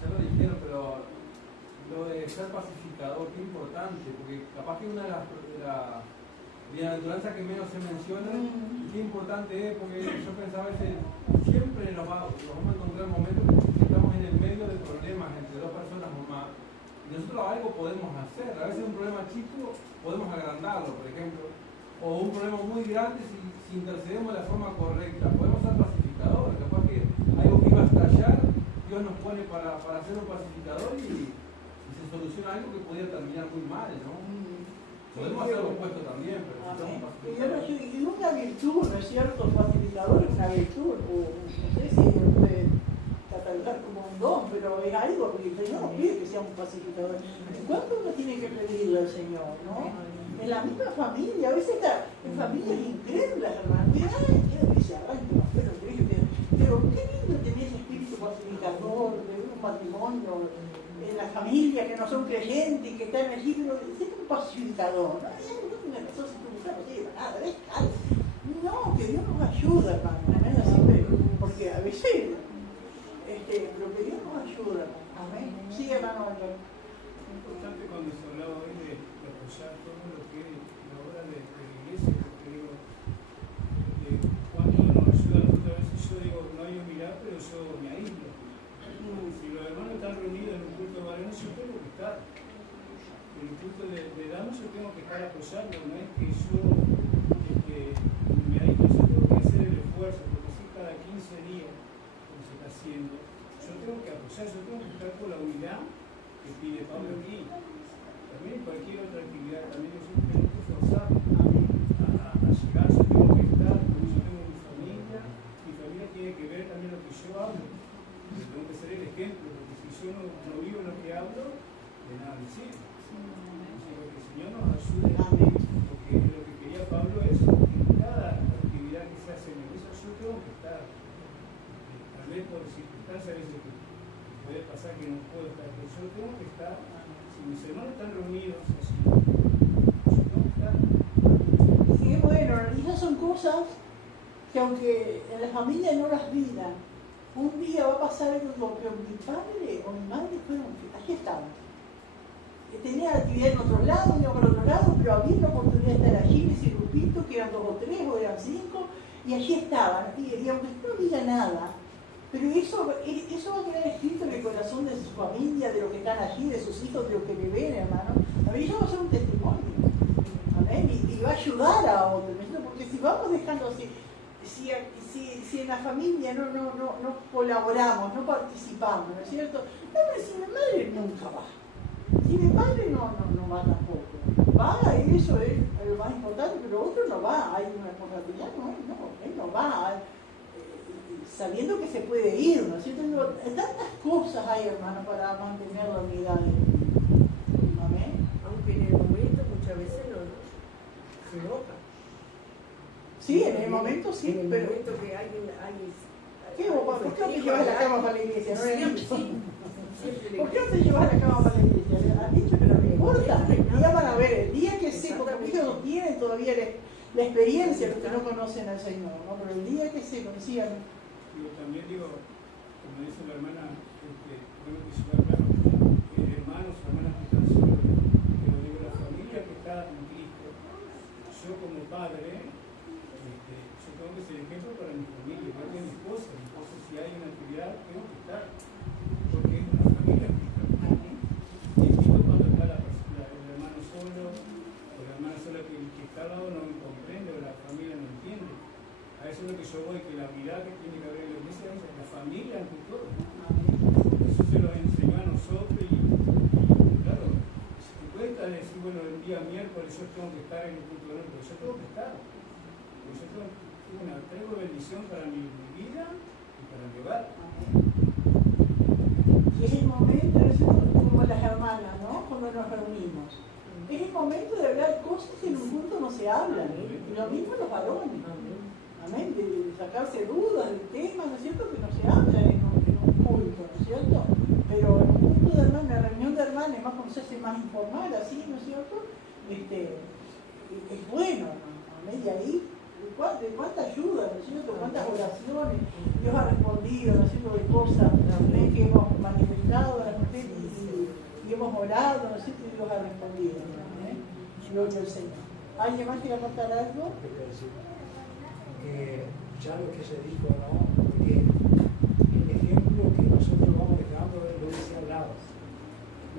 Ya lo dijeron, pero lo de ser pacificador, qué importante, porque capaz que una de las bienaventuranzas que menos se menciona, qué importante es, porque yo pensaba a veces, siempre nos vamos a encontrar momentos que estamos en el medio de problemas entre dos personas o más, y nosotros algo podemos hacer. A veces un problema chico podemos agrandarlo, por ejemplo, o un problema muy grande si intercedemos de la forma correcta, podemos ser pacificadores. Capaz que algo que iba a estallar, Dios nos pone para ser un pacificador y se soluciona algo que podía terminar muy mal, ¿no? Podemos hacer lo opuesto también, pero y una virtud, ¿no es cierto? Pacificador es una virtud, o no sé si lo puede catalogar como un don, pero es algo que el Señor nos pide que seamos pacificadores. ¿Cuánto uno tiene que pedirle al Señor, no? En la misma familia, a veces está en familias incrédulas, hermano, que se arranca, pero qué lindo tener ese espíritu pacificador de un matrimonio, en la familia que no son creyentes y que están allí, pero es un pacificador, ¿no? No tiene razón si tu mujer no sirve para nada, déjalo. No, que Dios nos ayuda, hermano, amén, porque a veces, pero que Dios nos ayuda, amén. Sí, hermano. Es importante cuando se hablaba hoy de apoyar todo lo que es la obra de la iglesia, porque digo, cuando nos ayuda a nosotros, a veces yo digo, no hay humildad, pero yo me aíslo. Si los hermanos están reunidos en un culto de varones, yo tengo que estar. En el culto de damas yo tengo que estar apoyando, no es que yo me aíslo, yo tengo que hacer el esfuerzo, porque si cada 15 días, como se está haciendo, yo tengo que apoyar, yo tengo que estar con la unidad que pide Pablo aquí. También en cualquier otra actividad, también nosotros tenemos que forzarnos a llegar, yo tengo que estar, porque yo tengo mi familia tiene que ver también lo que yo hablo. Yo tengo que ser el ejemplo, porque si yo no vivo lo que hablo, de nada me sirve. Así que el Señor nos ayude, porque lo que quería Pablo es que en cada actividad que se hace en la iglesia yo tengo que estar. Tal vez por circunstancias a veces que puede pasar que no puedo estar, pero yo tengo que estar, si mis hermanos están reunidos así, yo tengo que estar. Sí, bueno, esas son cosas que aunque en la familia no las digan, un día va a pasar algo que mi padre o mi madre fueron, allí estaban. Tenía actividad en otros lados, yo por otro lado, pero había la oportunidad de estar allí en ese grupito, que eran 2 o 3 o eran 5, y allí estaban. Y aunque no diga nada, pero eso va a quedar escrito en el corazón de su familia, de los que están allí, de sus hijos, de los que me ven, hermano. A mí eso va a ser un testimonio. Amén. Y va a ayudar a otros, porque si vamos dejando así, si en la familia no colaboramos, no participamos, ¿no es cierto? No, pero si mi madre nunca va. Si mi padre no va tampoco. Va, eso es lo más importante, pero otro no va. Hay una responsabilidad, él no va. Sabiendo que se puede ir, ¿no es cierto? Tantas cosas hay, hermano, para mantener la unidad. Amén. Aunque en el momento muchas veces no se nota. Sí, en el momento sí, en el pero... momento que hay ¿Qué, papá? ¿Por qué no te llevas la cama para la iglesia? ¿No le has dicho? siempre ¿Por qué no te llevas la cama para la iglesia? Le has dicho que no me importa. Ya van a ver, el día que sé, porque ellos no tienen todavía la experiencia, los que no conocen al Señor, ¿no? Pero el día que sé, conocían. También digo, como dice la hermana, tengo que llevar claro, hermanos o hermanas que están solos, pero digo, la familia que está en Cristo, yo como padre, yo tengo que ser ejemplo para mi familia, igual que mi esposa si hay una actividad, tengo que estar, porque es una familia cristiana. Y cuando está el hermano solo, o la hermana sola que está al lado no me comprende, o la familia no entiende. A eso es lo que yo voy, que la unidad que tiene que haber en la iglesia es la familia ante todo. Eso se lo enseñó a nosotros y claro, se puede estar decir, bueno, el día miércoles yo tengo que estar en el punto de pero yo tengo que estar. Porque yo traigo bendición para mi vida y para mi hogar. Y es el momento, ¿no es cierto? Como las hermanas, ¿no? Cuando nos reunimos. Es el momento de hablar cosas que en un culto no se hablan. Y lo mismo los varones. Amén, de sacarse dudas del tema, ¿no es cierto? Que no se habla en un culto, ¿no es cierto? Pero en un culto de hermanos, en la reunión de hermanos, más cuando se hace más informal, así, ¿no es cierto? Es bueno, ¿no? Amén, y ahí, de cuánta ayuda, ¿no es cierto? Cuántas oraciones Dios ha respondido, ¿no es cierto? De cosas, amén, que hemos manifestado a la mujer y hemos orado, ¿no es cierto? Y Dios ha respondido, amén. Gloria al Señor. ¿Alguien más quiere aportar algo? Que ya lo que se dijo, ¿no? Porque el ejemplo que nosotros vamos dejando lo dice al lado.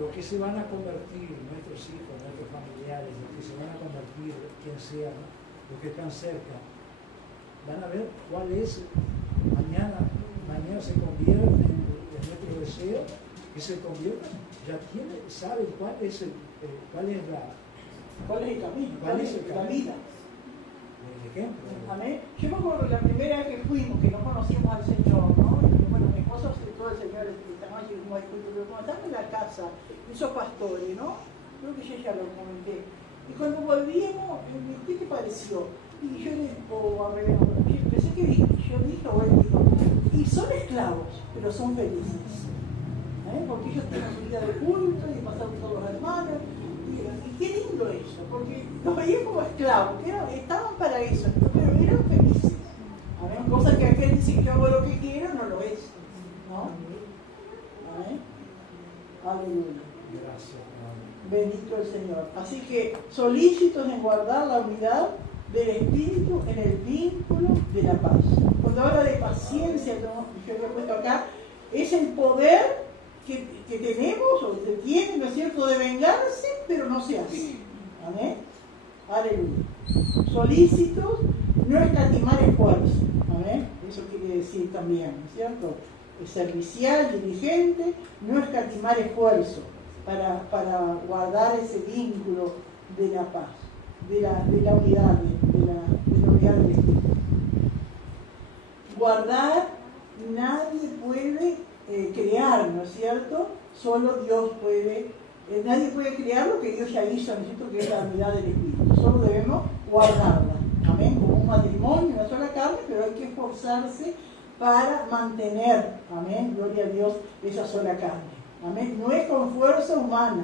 Los que se van a convertir, nuestros hijos, nuestros familiares, los que se van a convertir, quien sea, ¿no? Los que están cerca, van a ver cuál es, mañana se convierten en nuestro deseo, que se conviertan, ya saben cuál es el camino, cuál es la vida. Ejemplo. Amén. Yo me acuerdo la primera vez que fuimos, que no conocíamos al Señor, ¿no? Y, bueno, mi esposo aceptó al Señor, estamos allí como hay culto, pero cuando estábamos en la casa, esos pastores, ¿no? Creo que yo ya lo comenté. Y cuando volvíamos, ¿qué te pareció? Y yo le pensé que yo dije, o él dijo, y son esclavos, pero son felices. Porque ellos tienen su vida de culto y pasaron todos los hermanos. Y qué lindo eso, porque los veían como esclavos, estaban para eso, pero eran felices. Amén. Cosa que aquel dice que yo hago lo que quiero, no lo es. ¿No? Amén. Aleluya. Gracias. Bendito el Señor. Así que solícitos en guardar la unidad del Espíritu en el vínculo de la paz. Cuando habla de paciencia, yo había puesto acá, es el poder que tenemos o que tienen, ¿no es cierto?, de vengarse, pero no se hace. Amén. Aleluya. Solícitos, no escatimar esfuerzo. Amén. Eso quiere decir también, ¿no es cierto? Servicial, diligente, no escatimar esfuerzo para guardar ese vínculo de la paz, de la unidad, de la unidad del Espíritu. Guardar, nadie puede crear, ¿no es cierto? Solo Dios puede, nadie puede crear lo que Dios ya hizo, ¿no es cierto? Que es la unidad del Espíritu. Solo debemos guardarla, amén, como un matrimonio, una sola carne, pero hay que esforzarse para mantener, amén, gloria a Dios, esa sola carne. Amén. No es con fuerza humana,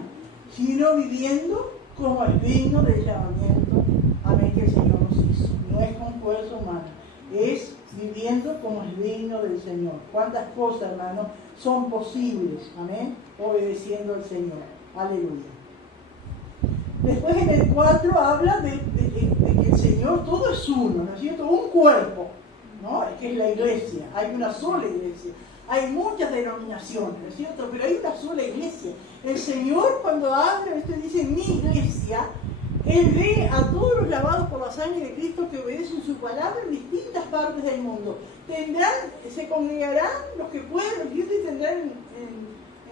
sino viviendo como es digno del llamamiento, amén, que el Señor nos hizo. No es con fuerza humana, es viviendo como es digno del Señor. ¿Cuántas cosas, hermanos, son posibles, amén, obedeciendo al Señor? Aleluya. Después en el 4 habla de que el Señor todo es uno, ¿no es cierto? Un cuerpo, ¿no? Que es la iglesia. Hay una sola iglesia. Hay muchas denominaciones, ¿no es cierto? Pero hay una sola iglesia. El Señor, cuando habla, usted dice mi iglesia, Él ve a todos los lavados por la sangre de Cristo que obedecen su palabra en distintas partes del mundo. Se congregarán los que pueden, los que tendrán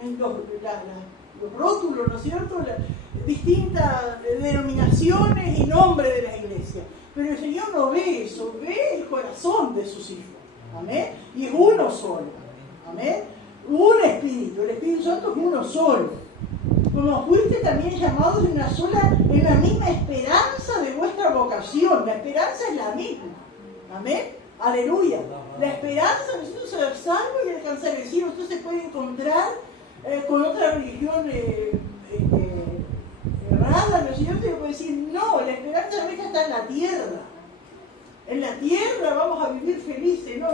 en los rótulos, ¿no es cierto? Distintas denominaciones y nombres de la iglesia. Pero el Señor no ve eso, ve el corazón de sus hijos. Amén. Y es uno solo. Amén. Un espíritu, el Espíritu Santo es uno solo. Como fuiste también llamados en la misma esperanza de vuestra vocación. La esperanza es la misma. Amén. Aleluya. La esperanza de nosotros ser salvos y alcanzar el cielo. Usted se puede encontrar con otra religión errada, ¿no es cierto? Y puede decir, no, la esperanza nuestra está en la tierra. En la tierra vamos a vivir felices. No,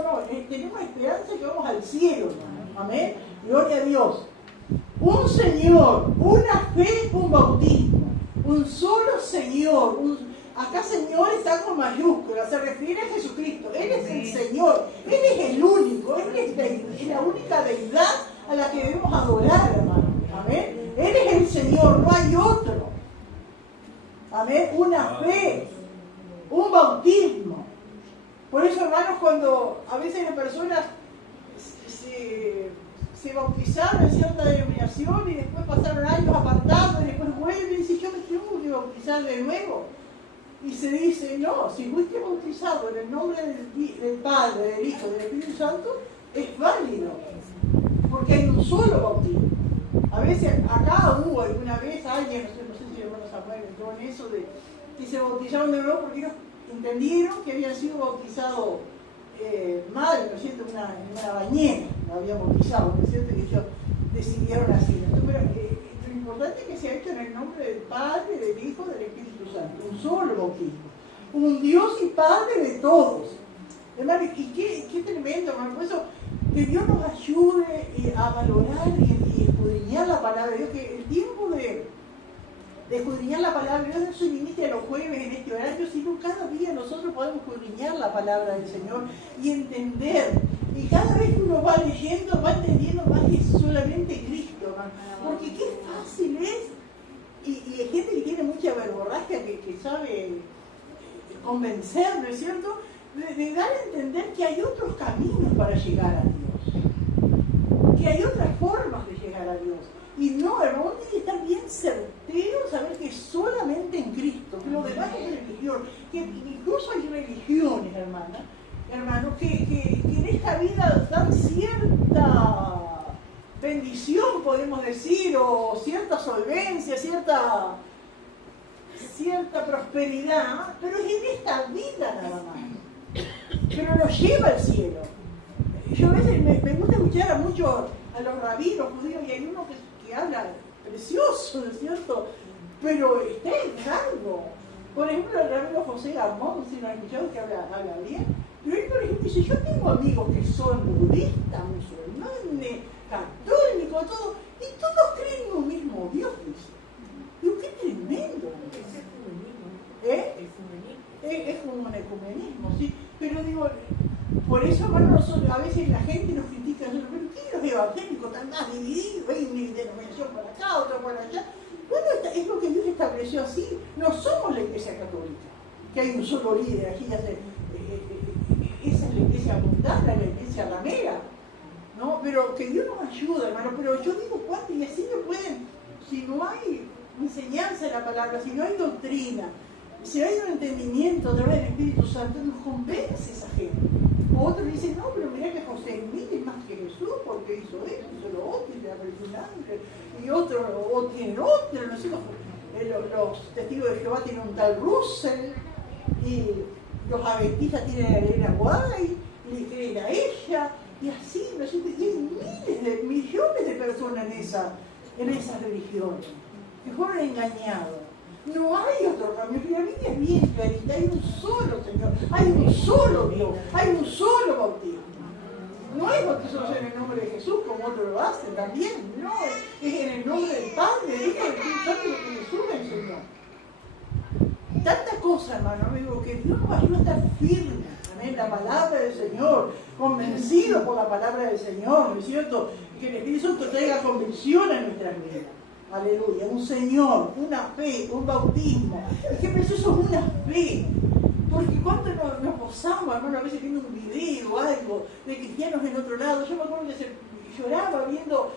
tenemos esperanza que vamos al cielo. Amén. Gloria a Dios. Un Señor, una fe, un bautismo. Un solo Señor. Acá Señor está con mayúsculas, se refiere a Jesucristo. Él es el Señor, Él es el único, Él es la única deidad a la que debemos adorar, hermano. Amén. Él es el Señor, no hay otro. Amén. Una fe, un bautismo. Por eso, hermanos, cuando a veces las personas se bautizaron en cierta denominación y después pasaron años apartados y después vuelven y dicen, yo me tengo que bautizar de nuevo. Y se dice, no, si fuiste bautizado en el nombre del Padre, del Hijo, del Espíritu Santo, es válido, porque hay un solo bautismo. A veces acá hubo alguna vez alguien, no sé si el hermano Samuel entró en eso, de que se bautizaron de nuevo porque ellos entendieron que habían sido bautizados mal, ¿no es cierto?, en una bañera, lo habían bautizado, ¿no es cierto?, y ellos decidieron así. Pero lo importante es que se ha hecho en el nombre del Padre, del Hijo, del Espíritu Santo, un solo bautismo, un Dios y Padre de todos. Hermano, y qué tremendo, hermano, por eso que Dios nos ayude a valorar y escudriñar la palabra de Dios, que el tiempo de escudriñar la palabra de Dios no se limite a los jueves en este horario, sino cada día nosotros podemos escudriñar la palabra del Señor y entender. Y cada vez que uno va leyendo, va entendiendo más que solamente Cristo, hermano. Porque qué fácil es, y hay gente que tiene mucha verborragia, que sabe convencer, ¿no es cierto?, de dar a entender que hay otros caminos para llegar a Dios, que hay otras formas de llegar a Dios. Y no, hermano, uno tiene que estar bien certero, saber que solamente en Cristo, que lo demás es religión, que incluso hay religiones, hermanos, que en esta vida dan cierta bendición, podemos decir, o cierta solvencia, cierta prosperidad, pero es en esta vida nada más, pero nos lleva al cielo. Yo a veces me gusta escuchar a los rabinos judíos, y hay uno que habla precioso, ¿no es cierto?, pero está en cargo. Por ejemplo, el rabino José Gamón, si lo han escuchado, que habla bien, pero él, por ejemplo, dice, yo tengo amigos que son budistas, musulmanes, católicos, todo, y todos creen en un mismo Dios, dice. Digo, qué tremendo. Es como un ecumenismo, sí. Pero digo, por eso, hermano, a veces la gente nos critica, pero ¿qué los evangélicos están más divididos? Hay una denominación por acá, otra por allá. Bueno, es lo que Dios estableció así. No somos la iglesia católica, que hay un solo líder, aquí ya esa es la iglesia mundana, la iglesia ramera, ¿no? Pero que Dios nos ayuda, hermano. Pero yo digo, ¿cuánto? Y así no pueden, si no hay enseñanza de la palabra, si no hay doctrina, si hay un entendimiento a través del Espíritu Santo, nos convence esa gente. Otros dicen, no, pero mirá que José Emilio es más que Jesús, porque hizo esto, hizo lo otro, y le apareció un ángel, y otros, o tienen otro, no sé, los testigos de Jehová tienen un tal Russell, y los adventistas tienen a Elena White, y le creen a ella, Y así, ¿no es cierto? Y hay millones de personas en esas religiones que fueron engañados. No hay otro camino, la Biblia es bien clarita, hay un solo Señor, hay un solo Dios, hay un solo bautismo. No es bautizados en el nombre de Jesús como otros lo hacen también, no, es en el nombre del Padre, del Hijo, del Espíritu Santo lo que Jesús me enseñó. Tantas cosas, hermano amigo, que Dios nos ayuda a estar firmes, amén, la palabra del Señor, convencidos por la palabra del Señor, ¿no es cierto? Que el Espíritu Santo traiga convicción en nuestras vidas. Aleluya, un Señor, una fe, un bautismo. Es que precioso es una fe. Porque cuando nos gozamos, hermano, a veces viendo un video o algo de cristianos en otro lado, yo me acuerdo que lloraba viendo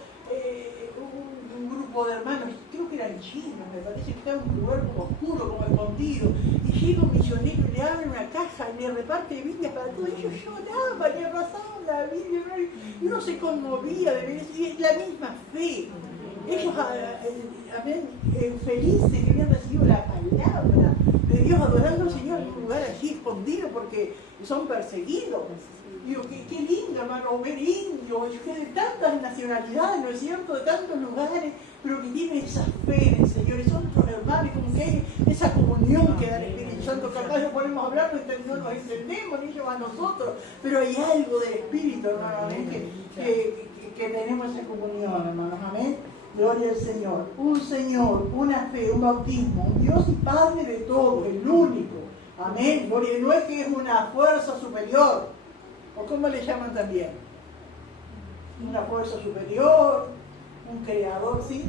un grupo de hermanos, creo que eran chinos, me parece que estaba en un lugar como oscuro, como escondido, y llega un misionero y le abre una caja y le reparte Biblias para todos. Ellos lloraban y abrazaban la Biblia, y uno se conmovía de ver eso, y es la misma fe. Ellos, amén, felices que habían recibido la palabra de Dios, adorando al Señor en un lugar allí escondido porque son perseguidos. Digo, qué lindo, hermano, ver indios, de tantas nacionalidades, ¿no es cierto?, de tantos lugares, pero que tienen esa fe en el Señor, y son otros hermanos, como que hay esa comunión que da el Espíritu Santo. Capaz no podemos hablar, no nos entendemos, ni ellos a nosotros, pero hay algo del Espíritu, hermano, amén, que tenemos esa comunión, hermanos, amén. Gloria al Señor. Un Señor, una fe, un bautismo, un Dios y Padre de todo, el único. Amén. Gloria. No es que es una fuerza superior, o como le llaman también. Una fuerza superior, un creador, ¿sí?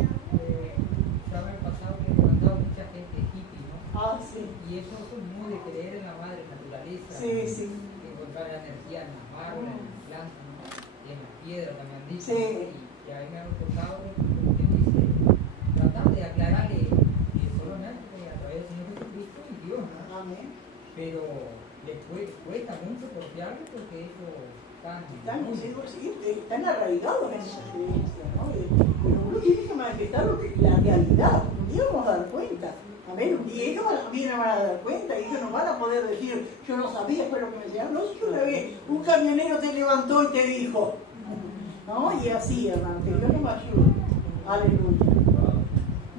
Ya me ha pasado que he levantado mucha gente hippie, ¿no? Ah, sí. Y eso es muy de creer en la madre naturaleza. Sí, sí. De encontrar la energía en las árboles, en las plantas, ¿no? Y en las piedras también han dicho. Sí. Y a mí me ha tocado, como que dice, tratar de aclararle que solamente a través del Señor Jesucristo y Dios, ¿no? Amén. Pero les cuesta mucho confiarle porque ellos están arraigados en esa creencia, ¿no? Pero uno tiene que manifestar la realidad. Un día vamos a dar cuenta. Amén. Y ellos también me van a dar cuenta y ellos no van a poder decir, yo no sabía, fue lo que me decían. No, si una vez un camionero te levantó y te dijo, ¿no? Y así, hermano, que Dios nos ayude. Aleluya.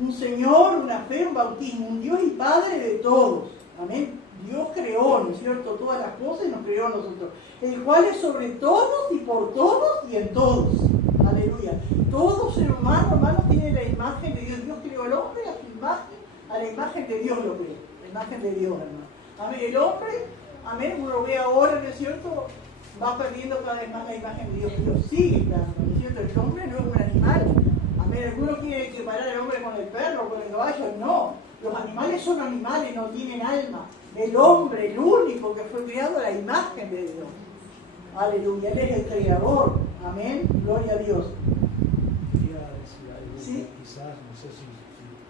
Un Señor, una fe, un bautismo, un Dios y Padre de todos. Amén. Dios creó, ¿no es cierto?, todas las cosas y nos creó a nosotros. El cual es sobre todos y por todos y en todos. Aleluya. Todo ser humano, hermano, tiene la imagen de Dios. Dios creó al hombre a su imagen, a la imagen de Dios lo creó. La imagen de Dios, hermano. Amén. El hombre, amén, uno lo ve ahora, ¿no es cierto?, va perdiendo cada vez más la imagen de Dios. Dios sigue, claro, ¿no es cierto? El hombre no es un animal. Amén. Algunos quieren equiparar al hombre con el perro, con el caballo. No. Los animales son animales, no tienen alma. El hombre, el único que fue creado a la imagen de Dios. Aleluya. Él es el creador. Amén. Gloria a Dios. Quería decir algo, ¿sí? quizás, no sé si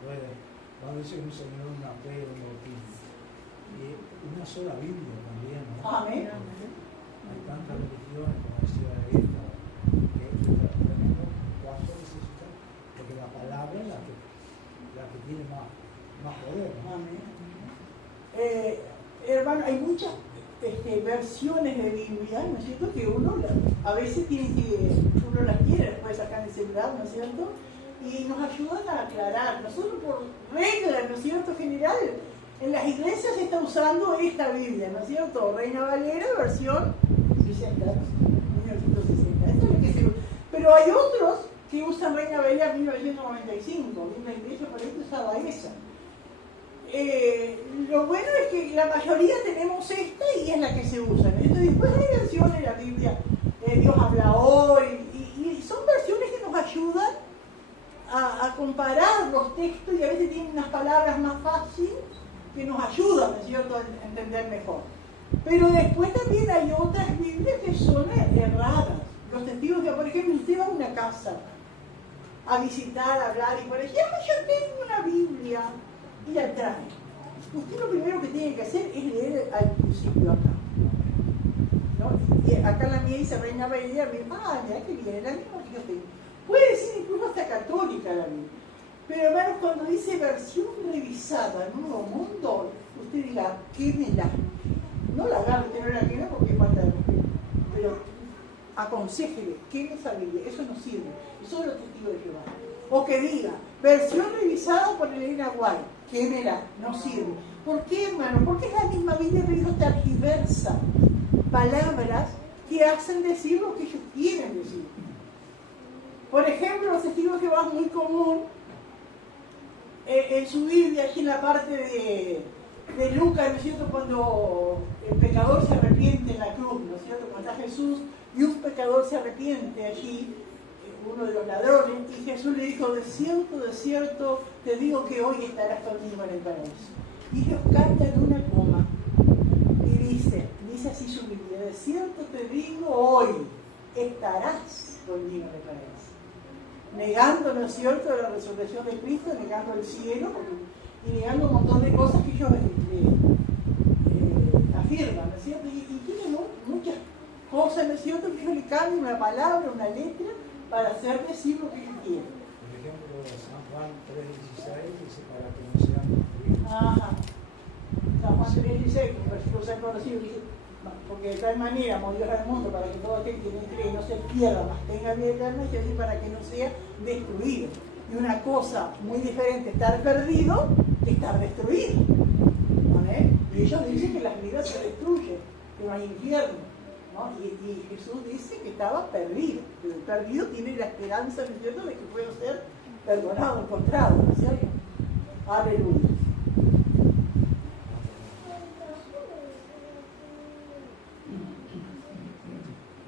puede. Cuando dice un Señor, una fe, un bautismo. Y una sola Biblia también, ¿no? Amén. Hay tantas religiones, como decía esta, que tenemos cuánto necesitan, porque la palabra es la que tiene más poder, ¿no? Amén. Hermano, hay muchas versiones de Biblia, ¿no es cierto?, que uno a veces uno las quiere, las puede sacar en el celular, ¿no es cierto?, y nos ayudan a aclarar. Nosotros por regla, ¿no es cierto?, general, en las iglesias se está usando esta Biblia, ¿no es cierto?, Reina Valera, versión 60, 1960. Esto es lo que se usa. Pero hay otros que usan Reina Valera 1995, y la iglesia por eso usaba esa. Lo bueno es que la mayoría tenemos esta y es la que se usa, ¿no? Entonces, después hay versiones de la Biblia, Dios habla hoy, y son versiones que nos ayudan a comparar los textos, y a veces tienen unas palabras más fáciles que nos ayudan, ¿no es cierto?, a entender mejor. Pero después también hay otras Biblias que son erradas. Los testigos de, por ejemplo, usted va a una casa a visitar, a hablar, y por ejemplo, yo tengo una Biblia, y la trae. Usted lo primero que tiene que hacer es leer al principio acá, ¿no? Y acá la mía dice Reina Valera, mira que bien, la misma que yo tengo. Puede decir incluso hasta católica la Biblia. Pero hermanos, cuando dice versión revisada, Nuevo Mundo, usted diga, quémela. No la agarre, usted no la queme porque falta de respeto. Pero aconséjele, queme esa Biblia, eso no sirve, eso es lo testigo de Jehová. O que diga, versión revisada por Elena White, quémela, no sirve. ¿Por qué, hermano? Porque es la misma Biblia, pero ellos tergiversan palabras que hacen decir lo que ellos quieren decir. Por ejemplo, los testigos de Jehová es muy común en su Biblia, aquí en la parte de Lucas, ¿no es cierto?, cuando el pecador se arrepiente en la cruz, ¿no es cierto?, cuando está Jesús y un pecador se arrepiente allí, uno de los ladrones, y Jesús le dijo, de cierto, te digo que hoy estarás conmigo en el paraíso. Y ellos cantan una coma y dice así su Biblia, de cierto te digo hoy, estarás conmigo en el paraíso. Negando, ¿no es cierto?, la resurrección de Cristo, negando el cielo, y negando un montón de cosas que ellos afirman, ¿no es cierto? Y tienen muchas cosas, ¿no es cierto?, que ellos le cambian una palabra, una letra, para hacer decir lo que ellos quieren. Por ejemplo, San Juan 3:16 dice para que no sean destruidos. Ajá. San Juan 3:16, un versículo tan conocido, dice, porque de tal manera amó Dios al mundo para que todo aquel que en él cree no se pierda, mas tenga vida eterna, y así para que no sea destruido. Y una cosa muy diferente, estar perdido, que estar destruido. ¿Vale? Y ellos dicen que las vidas se destruyen, que no hay infierno. ¿No? Y Jesús dice que estaba perdido, pero el perdido tiene la esperanza, ¿no es cierto?, de que pueda ser perdonado, encontrado, ¿no es cierto? Aleluya.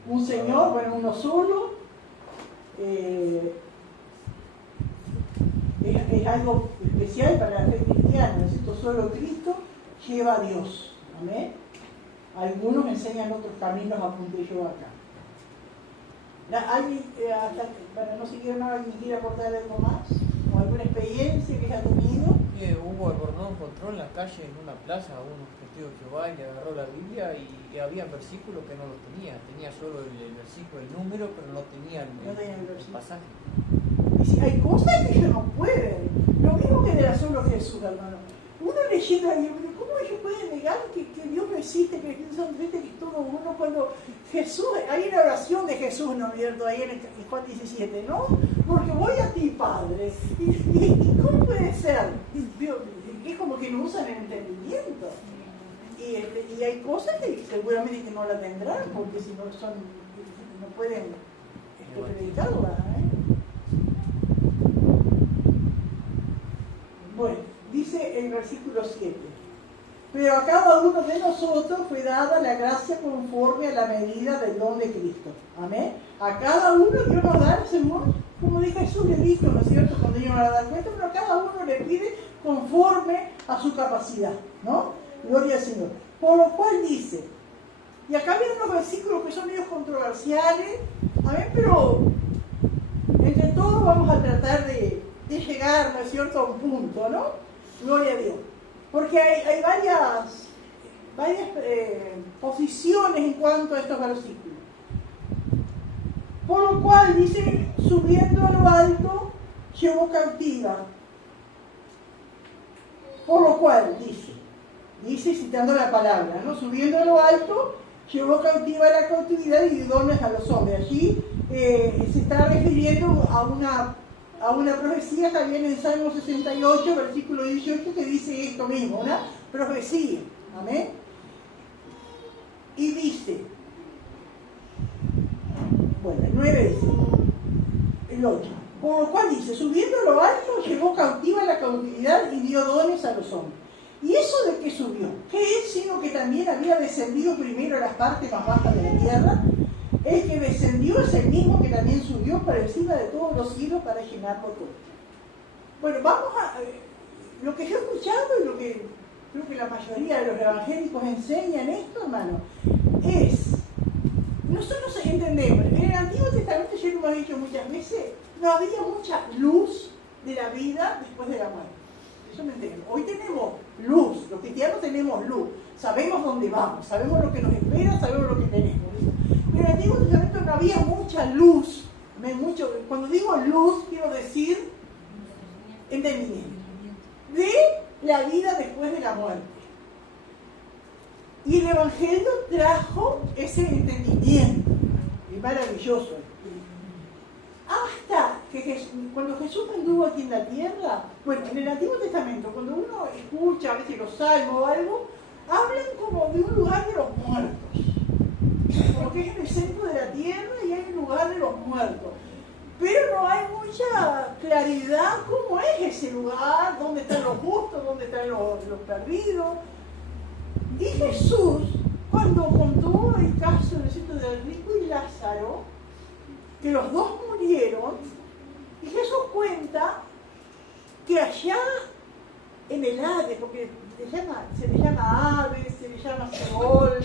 Un Señor, bueno, uno solo, es algo especial para la fe cristiana, ¿no es cierto? Solo Cristo lleva a Dios. Amén. Algunos enseñan otros caminos, apunté yo acá. ¿Alguien, para no seguir nada, alguien quiere aportar algo más? ¿O alguna experiencia que haya tenido? Hugo Albornoz encontró en la calle, en una plaza, a unos testigos de Jehová y le agarró la Biblia y había versículos que no los tenía. Tenía solo el versículo, el número, pero no tenía el pasaje. Y si hay cosas que ellos no pueden. Lo mismo que era solo Jesús, hermano. Uno leyendo la Biblia, ¿cómo ellos pueden negar que Dios no existe, que el Espíritu Santo existe, que es todo uno? Cuando Jesús, hay una oración de Jesús, ¿no es cierto?, ahí en Juan 17, ¿no? Porque voy a ti, Padre. ¿Y cómo puede ser? Es como que no usan el entendimiento. Y hay cosas que seguramente que no la tendrán, porque si no no pueden predicarla, Bueno, dice el versículo 7, pero a cada uno de nosotros fue dada la gracia conforme a la medida del don de Cristo. Amén. A cada uno Dios nos da, según, como dijo Jesús, le dijo, ¿no es cierto?, cuando ellos van a dar cuenta, pero a cada uno le pide conforme a su capacidad, ¿no? Gloria al Señor. Por lo cual dice, y acá vienen unos versículos que son medio controversiales, amén, pero entre todos vamos a tratar de llegar, ¿no es cierto?, a un punto, ¿no? Gloria a Dios. Porque hay varias posiciones en cuanto a estos versículos. Por lo cual dice, subiendo a lo alto, llevó cautiva. Por lo cual dice citando la palabra, ¿no? Subiendo a lo alto, llevó cautiva la cautividad y dio dones a los hombres. Allí se está refiriendo a una profecía que viene en Salmo 68, versículo 18, que dice esto mismo, una profecía. Amén. Y dice, bueno, el 9 dice, el 8, por lo cual dice, subiendo a lo alto, llevó cautiva la cautividad y dio dones a los hombres. ¿Y eso de qué subió? ¿Qué es sino que también había descendido primero a las partes más bajas de la tierra? El que descendió es el mismo que también subió para encima de todos los cielos para llenarlo todo. Bueno, vamos a... lo que yo he escuchado y lo que creo que la mayoría de los evangélicos enseñan esto, hermano, es... Nosotros entendemos, en el Antiguo Testamento, ya lo hemos dicho muchas veces, no había mucha luz de la vida después de la muerte. Eso me entiendo. Hoy tenemos luz, los cristianos tenemos luz, sabemos dónde vamos, sabemos lo que nos espera, sabemos lo que tenemos. En el Antiguo Testamento no había mucha luz, cuando digo luz quiero decir entendimiento de la vida después de la muerte. Y el Evangelio trajo ese entendimiento. maravilloso. Hasta que cuando Jesús anduvo aquí en la tierra, bueno, en el Antiguo Testamento, cuando uno escucha a veces los salmos o algo, hablan como de un lugar de los muertos. Como que es en el centro de la tierra y hay un lugar de los muertos. Pero no hay mucha claridad cómo es ese lugar, dónde están los justos, dónde están los perdidos. Y Jesús, cuando contó el caso del rico y Lázaro, que los dos murieron, y Jesús cuenta que allá en el Hades, porque se le llama Hades, se le llama Seol,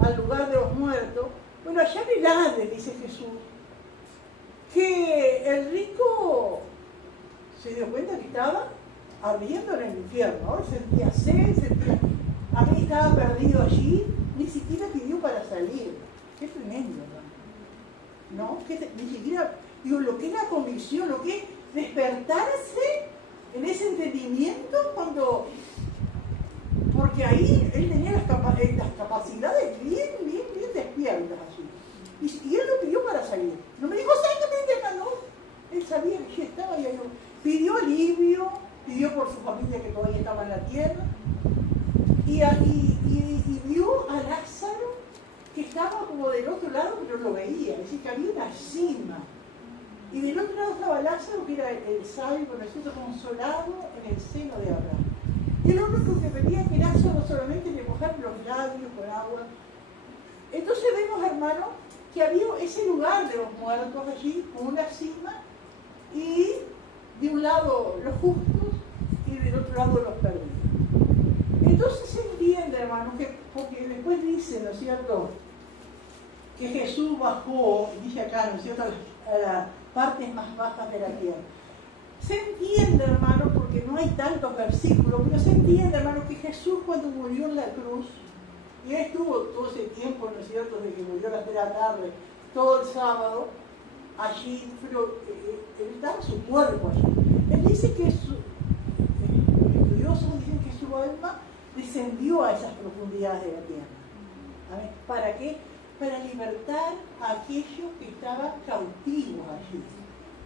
al lugar de los muertos, bueno, allá en el Hades, dice Jesús, que el rico se dio cuenta que estaba ardiendo en el infierno, ¿no? Sentía sed, a mí estaba perdido allí, ni siquiera pidió para salir. Qué tremendo, ¿no? Ni siquiera, digo, lo que es la convicción, lo que es despertarse en ese entendimiento cuando, porque ahí él tenía las capacidades bien despiertas allí. Y él lo pidió para salir. No me dijo exactamente, no. Él sabía que ya estaba y pidió alivio, pidió por su familia que todavía estaba en la tierra. Y vio a Lázaro que estaba como del otro lado, pero lo veía. Es decir, que había una cima. Y del otro lado estaba Lázaro, que era el sabio, ¿no es cierto?, consolado en el seno de Abraham. Y lo único que pedía que Lázaro solamente le mojara los labios con agua. Entonces vemos, hermano, que había ese lugar de los muertos allí, con una cima, y de un lado los justos y del otro lado los perdidos. Entonces se entiende, hermano, que porque después dice, ¿no es cierto?, que Jesús bajó, dice acá, ¿no es cierto?, a las partes más bajas de la tierra. Se entiende, hermano, porque no hay tantos versículos, pero se entiende, hermano, que Jesús cuando murió en la cruz, y él estuvo todo ese tiempo, ¿no es cierto?, desde que murió a las 3 de la tarde, todo el sábado, allí, pero él daba su cuerpo allí. Él dice que los estudiosos dicen que su alma descendió a esas profundidades de la tierra. ¿Sabes? ¿Para qué? Para libertar a aquellos que estaban cautivos allí.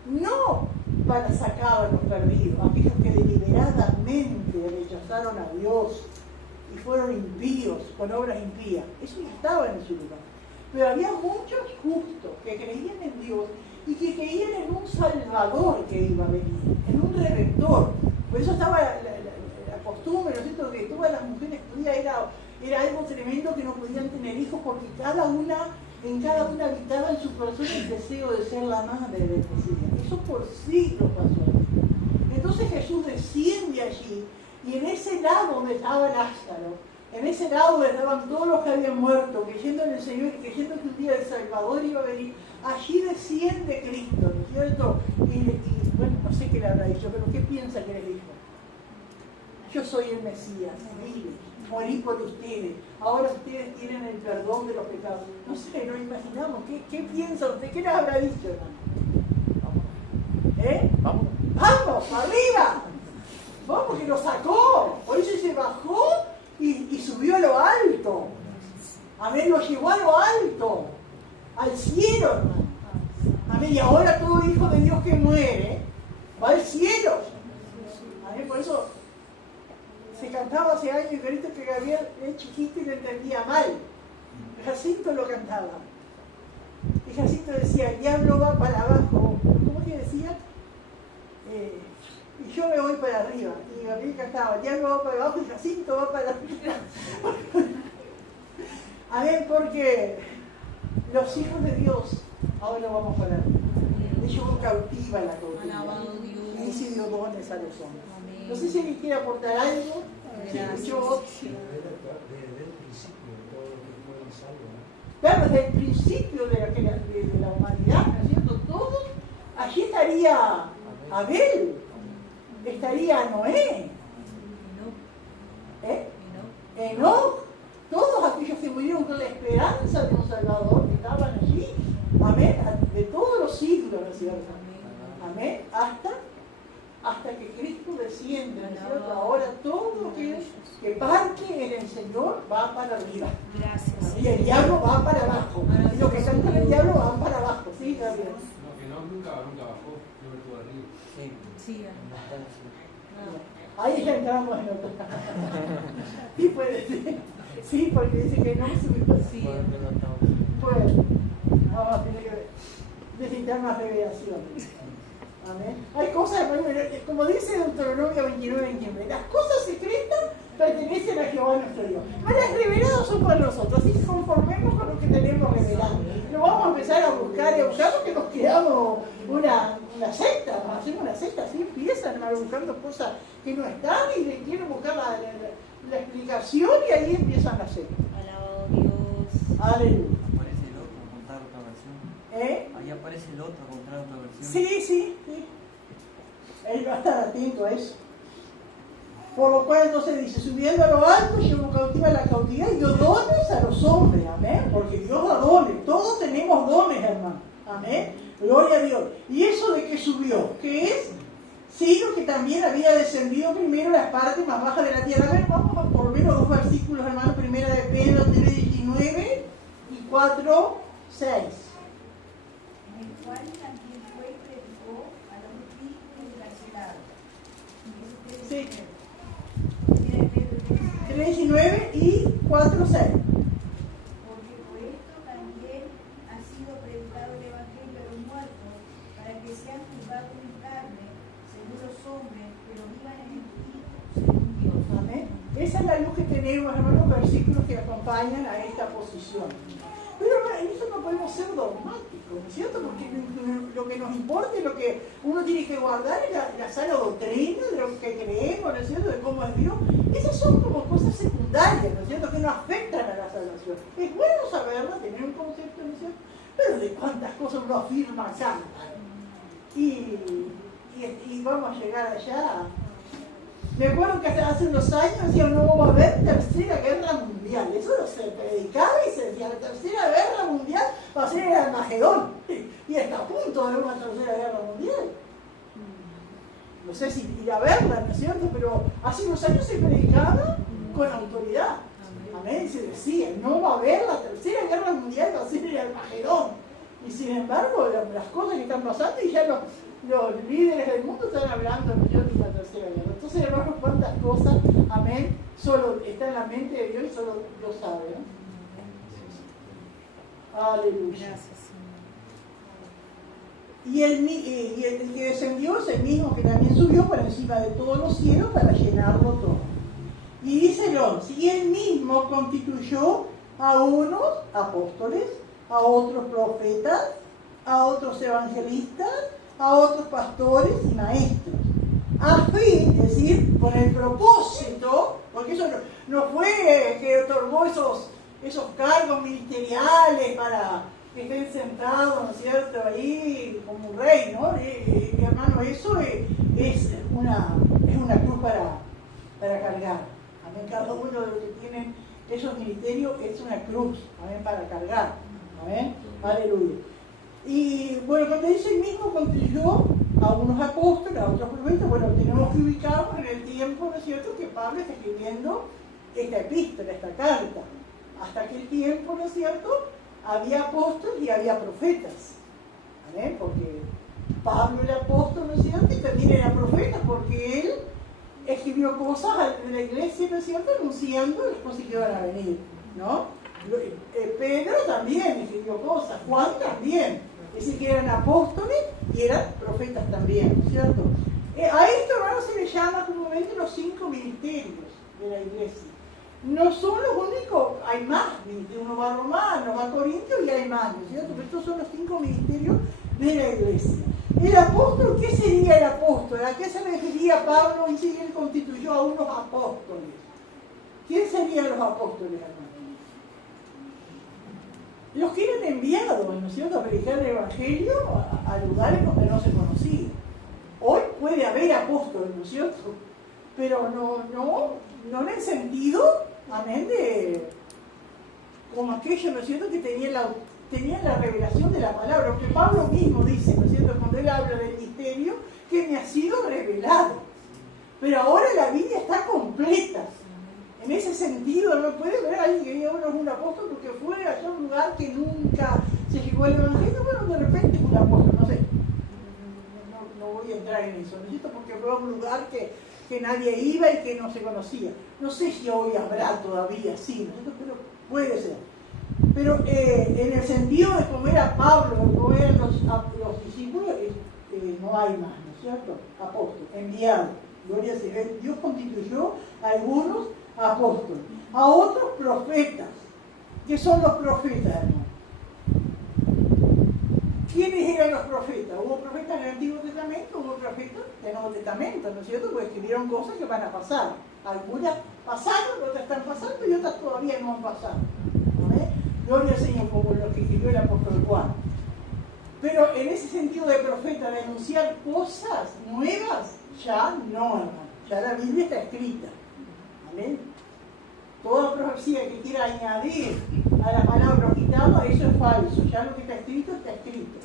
No para sacar a los perdidos, aquellos que deliberadamente rechazaron a Dios y fueron impíos, con obras impías. Eso ya estaba en su lugar. Pero había muchos justos que creían en Dios y que creían en un Salvador que iba a venir, en un Redentor. Por eso estaba la costumbre, ¿no es cierto?, que todas las mujeres judías era algo tremendo, que no podían tener hijos porque en cada una habitaba en su corazón el deseo de ser la madre del Mesías. Eso por siglos pasó. Entonces Jesús desciende allí, y en ese lado donde estaba Lázaro, en ese lado donde estaban todos los que habían muerto, creyendo en el Señor y creyendo que un día el Salvador iba a venir, allí desciende Cristo, ¿no es cierto? Y bueno, no sé qué le habrá dicho, pero ¿qué piensa que le dijo? Yo soy el Mesías, mire, morí por ustedes, ahora ustedes tienen el perdón de los pecados. No sé, no imaginamos, ¿qué piensa usted? ¿Qué les habrá dicho, hermano? ¿Eh? ¡Vamos, arriba! Vamos, que lo sacó, por eso se bajó y subió a lo alto. Amén, lo llevó a lo alto, al cielo, hermano. Amén, y ahora todo hijo de Dios que muere va al cielo. Amén, por eso se cantaba hace años, y ahorita que Gabriel es chiquito y lo entendía mal. Jacinto lo cantaba. Y Jacinto decía, el diablo va para abajo. ¿Cómo que decía? Y yo me voy para arriba. Y Gabriel cantaba, el diablo va para abajo y Jacinto va para arriba. A ver, porque los hijos de Dios ahora vamos para arriba. Ellos cautivan la cautividad. Y se dio dones a los hombres. No sé si alguien quiere aportar algo. Yo, claro, desde el principio de la humanidad, ¿no es cierto? Todos, allí estaría Abel, estaría Noé, Enoch, todos aquellos que murieron con la esperanza de un Salvador que estaban allí, amén, de todos los siglos, ¿no es cierto? Amén, hasta que Cristo desciende, ¿no es cierto? Ahora todo lo que parte en el Señor va para arriba. Gracias. Y el diablo va para abajo. Y los que están con el diablo van para abajo. ¿Sí, Gabriel? No, que no, nunca bajó, siempre estuvo arriba. Sí, Sí, Ahí ya entramos en otra. Sí, puede ser. Sí, porque dice que no subió. sí. Bueno, vamos a tener que necesitar más revelaciones. Amén. Hay cosas, como dice Deuteronomio 29:29, las cosas secretas pertenecen a Jehová nuestro Dios. Pero las reveladas son para nosotros, así que conformemos con lo que tenemos revelado. No vamos a empezar a buscar y a buscar porque nos quedamos una secta, nos hacemos una secta, así empiezan buscando cosas que no están y le quieren buscar la explicación y ahí empiezan las sectas. Alabado Dios. Aleluya. Aparece el otro a contar otra versión. Ahí aparece el otro a contar otra versión. Sí. Él va a estar atento a eso. Por lo cual entonces dice, subiendo a lo alto, llevó cautiva la cautividad y dio dones a los hombres, amén, porque Dios da dones, todos tenemos dones, hermano, amén, gloria a Dios. ¿Y eso de que subió? ¿Qué es? Sino que también había descendido primero las partes más bajas de la tierra. A ver, vamos a por lo menos dos versículos, hermano, primera de Pedro 3:19 y 4:6. En el cual también fue y predicó a los espíritus encarcelados. Sí. 3:19 y 4:6. Porque por esto también ha sido predicado el Evangelio a los muertos, para que sean juzgados en carne, según los hombres, pero vivan en espíritu, según Dios. Amén. Esa es la luz que tenemos, hermanos, versículos que acompañan a esta posición. Pero en eso no podemos ser dogmáticos, ¿no es cierto? Porque lo que nos importa y lo que uno tiene que guardar es la sana doctrina de lo que creemos, ¿no es cierto? De cómo es Dios. Esas son como cosas secundarias, ¿no es cierto? Que no afectan a la salvación. Es bueno saberla, tener un concepto, ¿no es cierto? Pero de cuántas cosas uno afirma acá. Y vamos a llegar allá. Me acuerdo que hace unos años decían no va a haber tercera guerra mundial. Eso no se predicaba y se decía la tercera guerra mundial va a ser el Armagedón. Y está a punto de haber una tercera guerra mundial. No sé si ir a verla, ¿no es cierto? Pero hace unos años se predicaba con autoridad. Amén. Y se decía, no va a haber la tercera guerra mundial, va a ser el Armagedón. Y sin embargo, las cosas que están pasando y ya los líderes del mundo están hablando de la tercera guerra. Entonces, hermanos, cuántas cosas, amén, solo está en la mente de Dios y solo Dios sabe, ¿no? Aleluya. Gracias, Señor. Y el que descendió es el mismo que también subió por encima de todos los cielos para llenarlo todo. Y dice el 11, y él mismo constituyó a unos apóstoles, a otros profetas, a otros evangelistas, a otros pastores y maestros, a fin, es decir, con el propósito, porque eso no fue que otorgó esos cargos ministeriales para que estén sentados, ¿no es cierto?, ahí como un rey, ¿no? Hermano, eso es una cruz para cargar. Amén. Cada uno de los que tienen esos ministerios es una cruz, amén, para cargar. Amén. Aleluya. Y bueno, cuando dice el mismo constituyó a unos apóstoles, a otros profetas, bueno, tenemos que ubicarnos en el tiempo, ¿no es cierto?, que Pablo está escribiendo esta epístola, esta carta. Hasta aquel tiempo, ¿no es cierto?, había apóstoles y había profetas. ¿Amén? Porque Pablo era apóstol, ¿no es cierto?, y también era profeta, porque él escribió cosas de la iglesia, ¿no es cierto?, anunciando las cosas que iban a venir, ¿no? Pedro también escribió cosas, Juan también. Es decir, que eran apóstoles y eran profetas también, ¿no es cierto? A esto, hermano, se le llama comúnmente los 5 ministerios de la iglesia. No son los únicos, hay más, uno va a Romanos, va a Corintios y hay más, ¿no es cierto? Pero estos son los 5 ministerios de la iglesia. El apóstol, ¿qué sería el apóstol? ¿A qué se refería Pablo y si él constituyó a unos apóstoles? ¿Quién serían los apóstoles, hermano? Los que eran enviados, ¿no es cierto?, a predicar el Evangelio a lugares donde no se conocía. Hoy puede haber apóstoles, ¿no es cierto?, pero no en el sentido, amén, de como aquellos, ¿no es cierto?, que tenían la revelación de la palabra. Lo que Pablo mismo dice, ¿no es cierto?, cuando él habla del misterio, que me ha sido revelado. Pero ahora la Biblia está completa. En ese sentido, no puede ver ahí que uno es un apóstol porque fue a un lugar que nunca se llegó al Evangelio. Bueno, de repente es un apóstol, no sé. No voy a entrar en eso, necesito porque fue a un lugar que nadie iba y que no se conocía. No sé si hoy habrá todavía, sí, pero puede ser. Pero en el sentido de cómo era Pablo, de cómo eran los discípulos, no hay más, ¿no es cierto? Apóstol, enviado. Gloria al Señor. Dios constituyó a algunos apóstoles, a otros profetas. ¿Qué son los profetas, hermano? ¿Quiénes eran los profetas? Hubo profetas en el Antiguo Testamento, hubo profetas en el Nuevo Testamento, ¿no es cierto? Porque escribieron cosas que van a pasar. Algunas pasaron, otras están pasando y otras todavía no han pasado. ¿Amén? Gloria al Señor, como lo que escribió el apóstol Juan. Pero en ese sentido de profeta, de anunciar cosas nuevas, ya no, hermano. Ya la Biblia está escrita. Amén. Toda profecía que quiera añadir a la palabra quitada, eso es falso. Ya lo que está escrito, está escrito.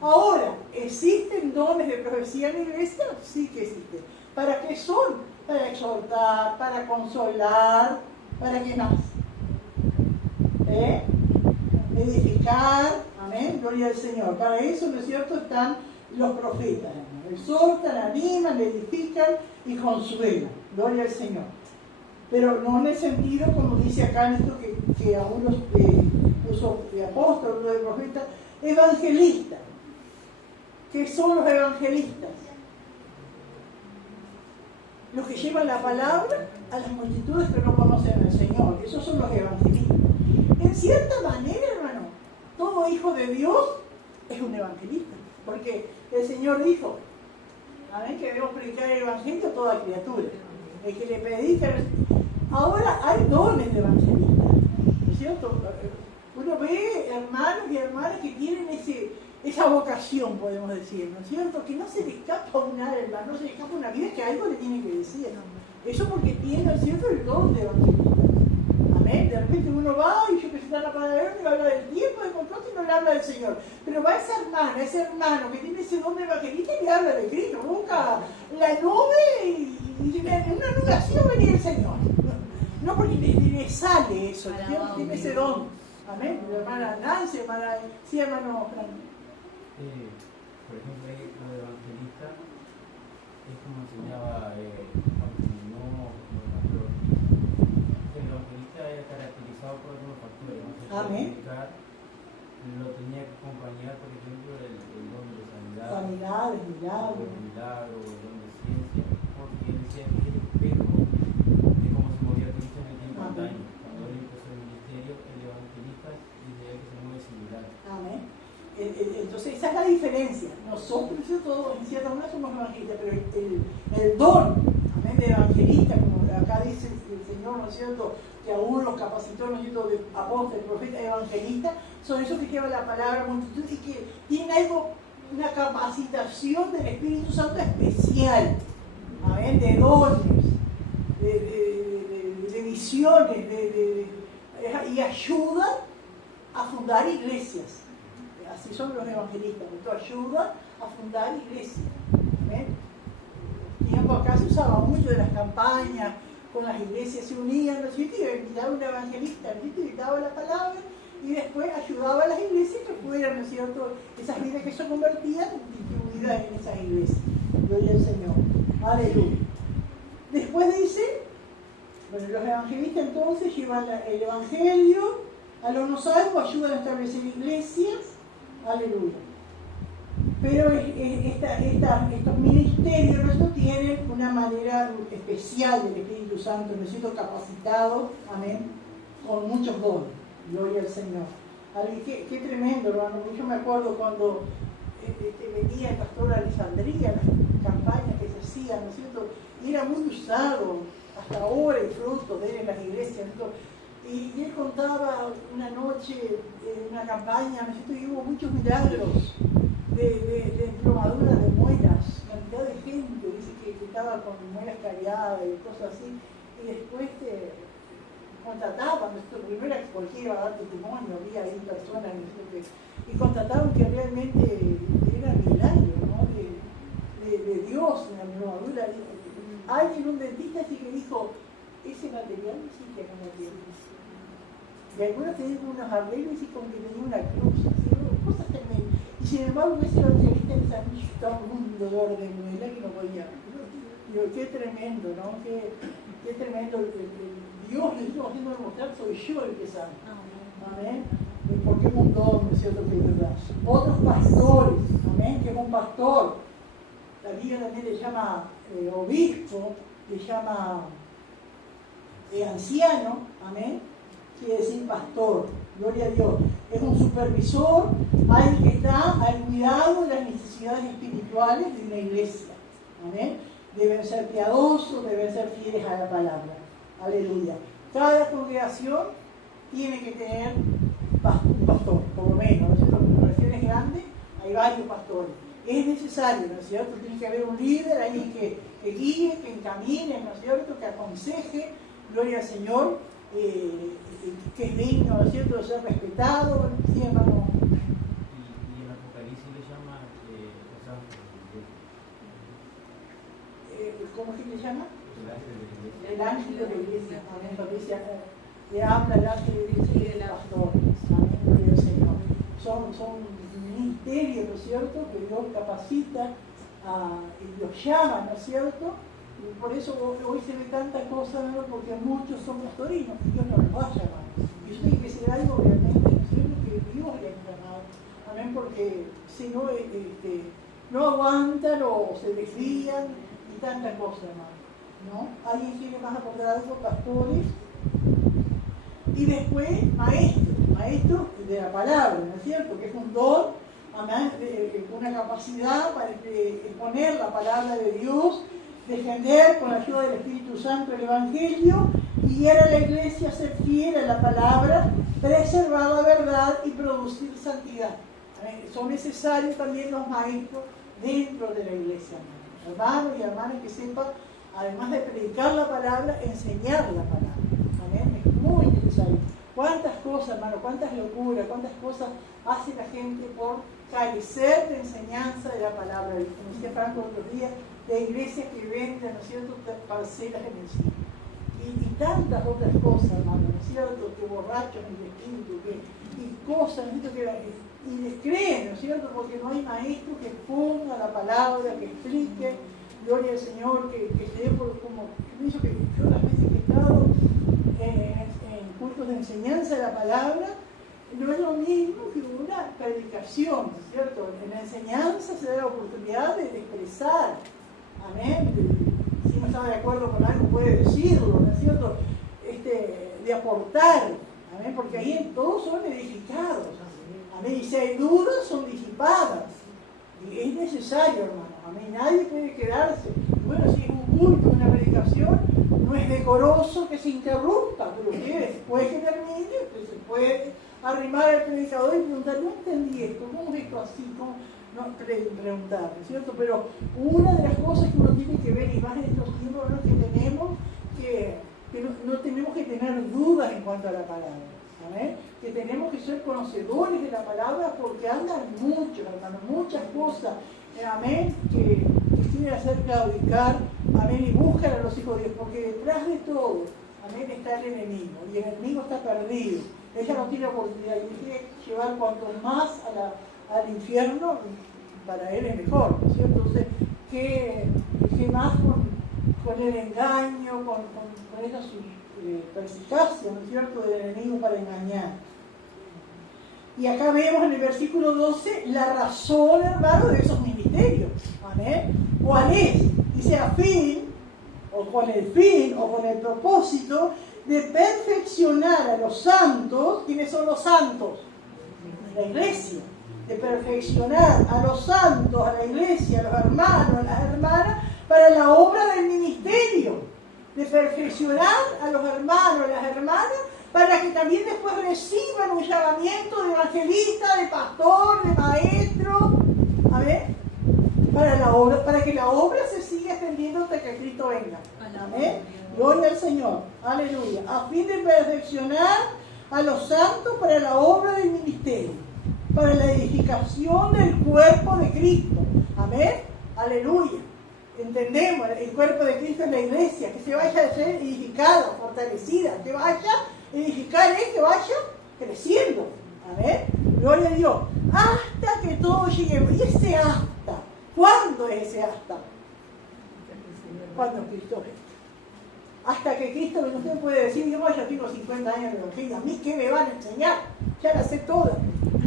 Ahora, ¿existen dones de profecía en la iglesia? Sí que existen. ¿Para qué son? Para exhortar, para consolar, ¿para qué más? Edificar, amén, gloria al Señor. Para eso, ¿no es cierto?, están los profetas. Exhortan, animan, edifican y consuelan. Gloria al Señor. Pero no en el sentido, como dice acá en esto, que a unos puso de apóstol, uno de profeta, evangelistas. ¿Qué son los evangelistas? Los que llevan la palabra a las multitudes que no conocen al Señor. Esos son los evangelistas. En cierta manera, hermano, todo hijo de Dios es un evangelista. Porque el Señor dijo, amén, que debemos predicar el evangelio a toda criatura. El que le predica. Ahora hay dones de evangelistas, ¿no es cierto? Uno ve hermanos y hermanas que tienen esa vocación, podemos decir, ¿no es cierto? Que no se le escapa una alma, no se le escapa una vida, que algo le tiene que decir. Eso porque tiene, ¿no es cierto?, el don de evangelista. Amén. De repente uno va y yo presento la palabra de Dios, le habla del tiempo de contrato y no le habla del Señor. Pero va esa hermana, ese hermano que tiene ese don de evangelista y le habla de Cristo. Busca la nube y en una nube así va a venir el Señor. No, porque le sale eso, Dios tiene ese don. Amén. La hermana Nancy, hermana, sí, hermano Fran. Por ejemplo, lo de evangelista es como enseñaba el evangelista era caracterizado por algunos factores. No sé, amén. Lo tenía que acompañar, por ejemplo, el don de sanidad, sanidades, milagros, el don de ciencia, porque él decía que es el espejo de cómo se movía Cristo en el tiempo antaño. Cuando él empezó el ministerio, el evangelista dice que se mueve similar. Amén. Entonces esa es la diferencia. Nosotros todos en cierta manera somos evangelistas, pero el don, amén, de evangelista, como acá dice el Señor, ¿no es cierto?, que a uno los capacitó, ¿no es cierto?, de apóstol, profeta, evangelista, son esos que llevan la palabra a multitud y que tienen algo, una capacitación del Espíritu Santo especial, amén, de dones, de visiones, y ayudan a fundar iglesias. Así son los evangelistas, que ayudan a fundar iglesias. ¿Amén? Tiempo acá se usaba mucho de las campañas, con las iglesias se unían, ¿no es cierto? Y invitaba a un evangelista, ¿no es cierto? Y daba la palabra y después ayudaba a las iglesias que fueran, ¿no es cierto?, esas vidas que se convertían, distribuidas en esas iglesias. Gloria al Señor. Aleluya. Después dice, bueno, los evangelistas entonces llevan el evangelio a los no salvos, ayudan a establecer iglesias. Aleluya. Pero estos ministerios nuestros tienen una manera especial del Espíritu Santo, ¿no es cierto?, capacitados, amén, con muchos dones. Gloria al Señor. Qué tremendo, hermano. Yo me acuerdo cuando venía el pastor Alessandría, las campañas que se hacían, ¿no es cierto?, y era muy usado hasta ahora el fruto de él en las iglesias, ¿no? Y él contaba una noche en una campaña, ¿no es cierto?, y hubo muchos milagros de emplomaduras de muelas, cantidad de gente, dice que estaba con muelas cariadas y cosas así, y después contrataban, primero que cualquiera iba a dar testimonio, había ahí personas, ¿no es cierto?, y contrataban que realmente era milagro, ¿no?, de Dios, alguien, un dentista, sí que dijo, ese material no existe acá en la tierra. Y algunos tenían unos arreglos y como que tenía una cruz, así, cosas tremendas. Y sin embargo, ese evangelista en San Luis estaba un mundo de orden, ¿verdad? Que no podía. Digo, qué tremendo, ¿no? Qué tremendo. Dios le estuvo haciendo demostrar, soy yo el que sabe. Amén. Porque es un don, ¿no es cierto? Que es verdad. Otros pastores, amén, que es un pastor. La Biblia también le llama obispo, le llama anciano, amén. Quiere decir pastor, gloria a Dios. Es un supervisor, alguien que está al cuidado de las necesidades espirituales de una iglesia. Amén. Deben ser piadosos, deben ser fieles a la palabra. Aleluya. Cada congregación tiene que tener un pastor, por lo menos. En las congregaciones grandes hay varios pastores. Es necesario, ¿no es cierto? Tiene que haber un líder, alguien que guíe, que encamine, ¿no es cierto? Que aconseje, gloria al Señor, que es digno, ¿no es cierto?, de ser respetado. ¿Sí, hermano? Y en Apocalipsis le llama los ángeles. ¿Cómo es que le llama? El ángel de la iglesia. El ángel de la iglesia. Amén. Patricia, le habla el ángel de la iglesia y del pastor. Amén. Gloria al Señor. Son ministerios, ¿no es cierto?, que Dios capacita y los llama, ¿no es cierto? Y por eso hoy se ve tanta cosa, ¿no? Porque muchos son pastorinos, y Dios no los va a llamar. Y eso tiene que ser algo realmente, ¿no es cierto?, que Dios le ha llamado. Amén, porque si no, no aguantan o se desvían y tanta cosa, hermano, ¿no? ¿Alguien quiere más aportar algo? Pastores. Y después, maestros de la palabra, ¿no es cierto? Que es un don, amén, una capacidad para exponer la palabra de Dios, defender con la ayuda del Espíritu Santo el Evangelio, y guiar a la iglesia a ser fiel a la palabra, preservar la verdad y producir santidad. Amén. Son necesarios también los maestros dentro de la iglesia, hermanos y hermanas que sepan, además de predicar la palabra, enseñar la palabra. Amén. Es muy necesario. ¿Cuántas cosas, hermano? ¿Cuántas locuras? ¿Cuántas cosas hace la gente por carecer de enseñanza de la palabra? Como decía Franco otros días, de iglesias que venden, ¿no es cierto?, parcelas en el cielo. Y tantas otras cosas, hermano, ¿no es cierto?, que borrachos en el espíritu, y cosas, ¿no es cierto?, y les creen, ¿no es cierto?, porque no hay maestro que ponga la palabra, que explique, gloria al Señor, que se dé por como, yo que yo las veces que he estado en cultos de enseñanza de la palabra, no es lo mismo que una predicación, ¿no es cierto? En la enseñanza se da la oportunidad de expresar, amén, si no está de acuerdo con algo puede decirlo, ¿no es cierto? De aportar, amén, porque ahí todos son edificados, amén, y si hay dudas son disipadas, y es necesario, hermano, amén, nadie puede quedarse. Bueno, si es un culto, una predicación, no es decoroso que se interrumpa, pero que después que termine, pues se puede arrimar al predicador y preguntar, no entendí esto, ¿cómo es esto así? ¿Cómo? No, preguntar, ¿no es cierto? Pero una de las cosas que uno tiene que ver, y más en estos tiempos, ¿no?, que tenemos que no tenemos que tener dudas en cuanto a la palabra, ¿sabes? Que tenemos que ser conocedores de la palabra, porque andan muchos, hermanos, muchas cosas, amén, que quieren hacer claudicar, amén, y buscan a los hijos de Dios, porque detrás de todo, amén, está el enemigo, y el enemigo está perdido. Ella no tiene oportunidad, y quiere llevar cuanto más al infierno, para él es mejor, ¿no es cierto? Entonces, ¿qué más con el engaño, con esa perspicacia, ¿no es cierto?, del enemigo para engañar? Y acá vemos en el versículo 12 la razón, hermano, de esos ministerios. Amén. ¿Cuál es? Dice a fin, o con el fin, o con el propósito de perfeccionar a los santos. ¿Quiénes son los santos? La iglesia. De perfeccionar a los santos, a la iglesia, a los hermanos, a las hermanas, para la obra del ministerio. De perfeccionar a los hermanos, a las hermanas, para que también después reciban un llamamiento de evangelista, de pastor, de maestro, a ver, para la obra, para que la obra se siga extendiendo hasta que Cristo venga. Amén. Gloria al Señor. Aleluya. A fin de perfeccionar a los santos para la obra del ministerio, para la edificación del cuerpo de Cristo. Amén. Aleluya. entendemos, el cuerpo de Cristo es la iglesia, que se vaya a ser edificada, fortalecida, que vaya a edificar, que vaya creciendo. Amén. Gloria a Dios. Hasta que todos lleguemos. ¿Y ese hasta? ¿Cuándo es ese hasta? Cuando Cristo venga. Hasta que Cristo venga. Usted puede decir, yo ya tengo 50 años de evangelio, ¿a mí qué me van a enseñar? Ya la sé toda.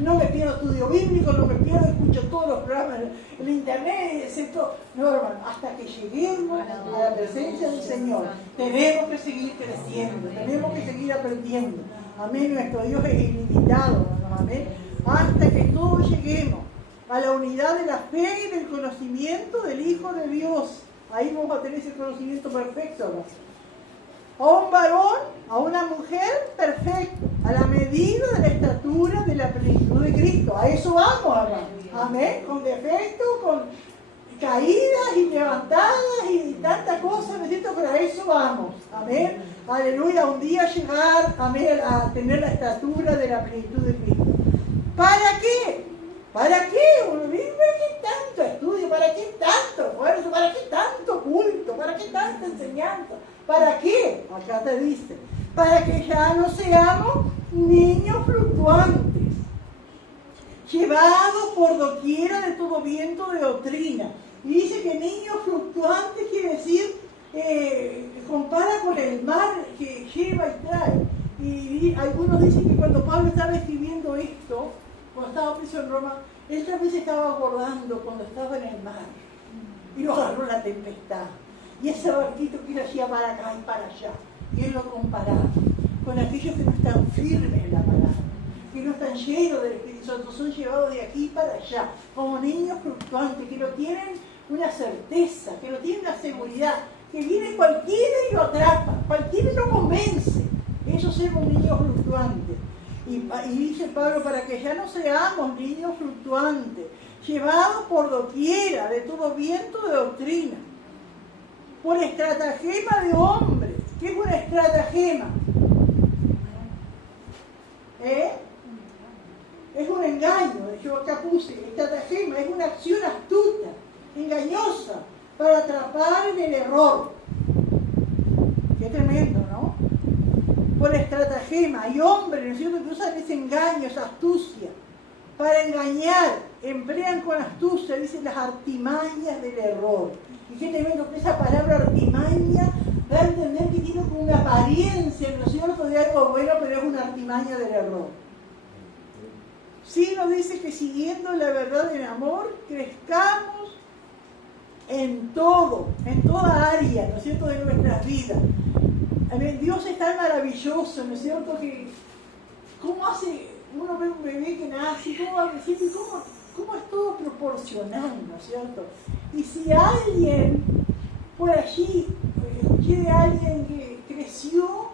No me pierdo estudio bíblico, no me pierdo, escucho todos los programas en internet, excepto. No, hermano, hasta que lleguemos a la presencia del Señor, tenemos que seguir creciendo, tenemos que seguir aprendiendo. Amén, nuestro Dios es ilimitado, hermanos, amén. Hasta que todos lleguemos a la unidad de la fe y del conocimiento del Hijo de Dios. Ahí vamos a tener ese conocimiento perfecto, hermano. A un varón, a una mujer perfecto, a la medida de la estatura de la plenitud de Cristo. A eso vamos, hermano. Amén. Con defectos, con caídas y levantadas y tantas cosas, ¿no es cierto? Pero a eso vamos. Amén. Aleluya. Un día llegar, amén, a tener la estatura de la plenitud de Cristo. ¿Para qué? ¿Para qué? ¿Para qué tanto estudio? ¿Para qué tanto esfuerzo? ¿Para qué tanto culto? ¿Para qué tanta enseñanza? ¿Para qué? Acá te dice, para que ya no seamos niños fluctuantes, llevados por doquiera de todo viento de doctrina. Y dice que niños fluctuantes quiere decir, compara con el mar que lleva y trae. Y algunos dicen que cuando Pablo estaba escribiendo esto, cuando estaba preso en Roma, él también se estaba acordando cuando estaba en el mar y lo agarró la tempestad. Y ese barquito que él hacía para acá y para allá. Y él lo comparaba con aquellos que no están firmes en la palabra, que no están llenos del Espíritu Santo, son llevados de aquí para allá, como niños fluctuantes, que no tienen una certeza, que no tienen una seguridad, que viene cualquiera y lo atrapa, cualquiera lo convence. Esos somos niños fluctuantes. Y dice Pablo, para que ya no seamos niños fluctuantes, llevados por doquiera de todo viento de doctrina, por estratagema de hombres. ¿Qué es una estratagema? Es un engaño. Yo acá puse estratagema, es una acción astuta, engañosa, para atrapar en el error. Qué tremendo, ¿no? Por estratagema. Hay hombres, ¿no es cierto?, que usan ese engaño, esa astucia, para engañar, emplean con astucia, dicen, las artimañas del error. Y qué tremendo que esa palabra artimaña da a entender que tiene como una apariencia, ¿no es cierto?, de algo bueno, pero es una artimaña del error. Sí nos dice que siguiendo la verdad en amor, crezcamos en todo, en toda área, ¿no es cierto?, de nuestras vidas. Dios es tan maravilloso, ¿no es cierto?, que cómo hace, uno ve un bebé que nace, cómo es todo proporcional, ¿no es cierto? Y si alguien por allí, escuché de alguien que creció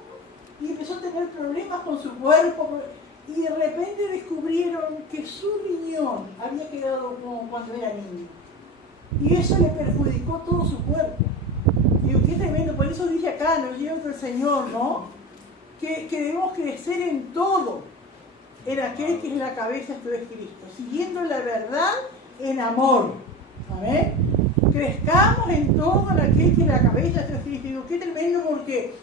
y empezó a tener problemas con su cuerpo, y de repente descubrieron que su riñón había quedado como cuando era niño, y eso le perjudicó todo su cuerpo. Digo, qué tremendo. Por eso dice acá, nos lleva el Señor, ¿no?, que debemos crecer en todo, en aquel que es la cabeza, esto es Cristo, siguiendo la verdad en amor. Amén. Crezcamos en todo en aquel que es la cabeza, esto es Cristo. Digo, qué tremendo, porque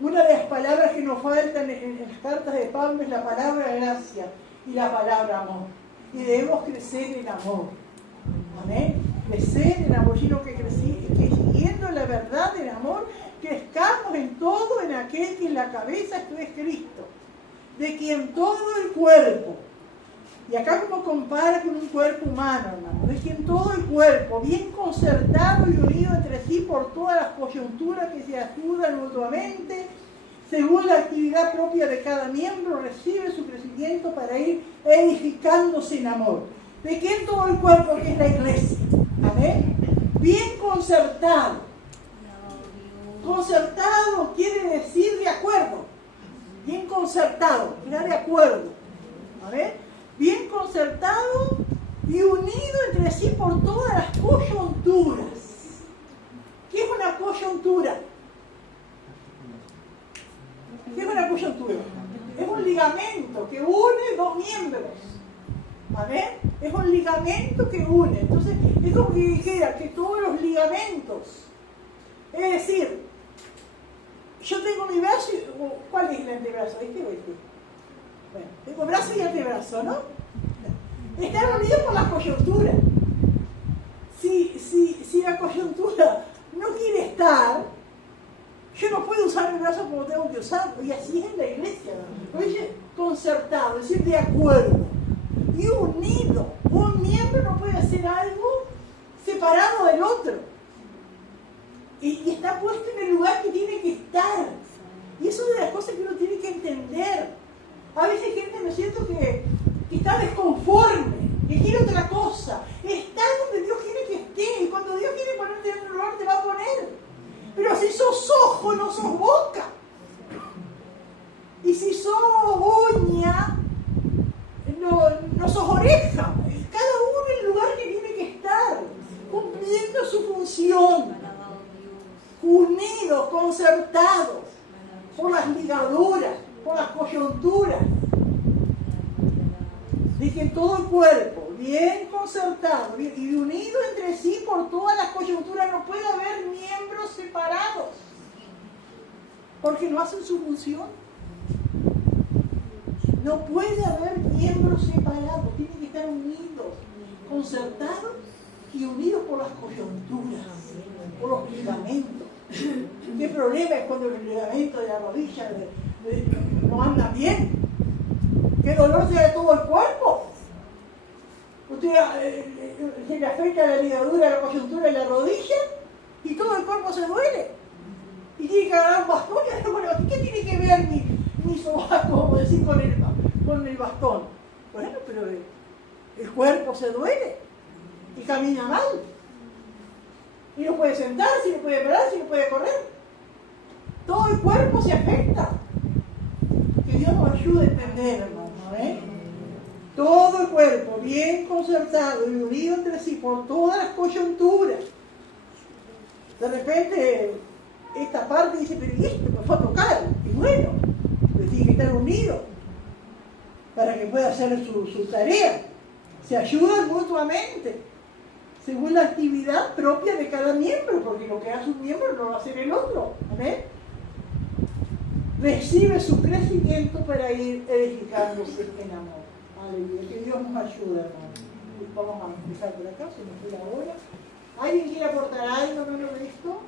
una de las palabras que nos faltan en las cartas de Pablo es la palabra gracia y la palabra amor. Y debemos crecer en amor. Amén. Crecer en amor, sino que siguiendo la verdad en amor, crezcamos en todo en aquel que es la cabeza, esto es Cristo, de quien todo el cuerpo, y acá como compara con un cuerpo humano, hermano, de quien todo el cuerpo, bien concertado y unido entre sí por todas las coyunturas que se ayudan mutuamente, según la actividad propia de cada miembro, recibe su crecimiento para ir edificándose en amor. ¿De quién todo el cuerpo, que es la iglesia? Amén. Bien concertado. Concertado quiere decir de acuerdo. Bien concertado, era de acuerdo. ¿Amén? Bien concertado y unido entre sí por todas las coyunturas. ¿Qué es una coyuntura? ¿Qué es una coyuntura? Es un ligamento que une dos miembros. ¿Amén? Es un ligamento que une. Entonces, es como que dijera que todos los ligamentos, es decir, yo tengo mi brazo, ¿cuál es el antebrazo? ¿Este o este? Bueno, tengo brazo y antebrazo, ¿no? Están unidos por las coyunturas. Si la coyuntura no quiere estar, yo no puedo usar el brazo como tengo que usarlo. Y así es en la iglesia. Oye, concertado, es decir, de acuerdo. Y unido. Un miembro no puede hacer algo separado del otro. Y está puesto en el lugar que tiene que estar. Y eso es de las cosas que uno tiene que entender. A veces hay gente, ¿no es cierto?, que está desconforme, que quiere otra cosa. Está donde Dios quiere que esté. Y cuando Dios quiere ponerte en otro lugar, te va a poner. Pero si sos ojo, no sos boca. Y si sos uña, no sos oreja. Cada uno en el lugar que tiene que estar, cumpliendo su función. Unidos, concertados, por las ligaduras, por las coyunturas. De que todo el cuerpo, bien concertado y unido entre sí por todas las coyunturas, no puede haber miembros separados, porque no hacen su función. No puede haber miembros separados, tienen que estar unidos, concertados y unidos por las coyunturas, por los ligamentos. ¿Qué problema es cuando el ligamento de la rodilla no anda bien? ¿Qué dolor se da de todo el cuerpo? Usted se le afecta la ligadura, la coyuntura de la rodilla y todo el cuerpo se duele. Y tiene que agarrar un bastón y hacer, bueno, ¿qué tiene que ver mi sobaco, como decir, con el bastón? Bueno, pero el cuerpo se duele y camina mal. Y no puede sentarse, no puede pararse, no puede correr. Todo el cuerpo se afecta. Que Dios nos ayude a entender, hermano, ¿eh? Todo el cuerpo bien concertado y unido entre sí por todas las coyunturas. De repente, esta parte dice, pero ¿y esto? Me fue a tocar. Y bueno, pero tiene que estar unido para que pueda hacer su tarea. Se ayudan mutuamente, según la actividad propia de cada miembro, porque lo que hace un miembro no lo va a hacer el otro. ¿Amén? Recibe su crecimiento para ir edificándose en amor. Aleluya. Que Dios nos ayude, hermano. Vamos a empezar por acá, se nos fue la hora. ¿Alguien quiere aportar algo, hermano, de esto?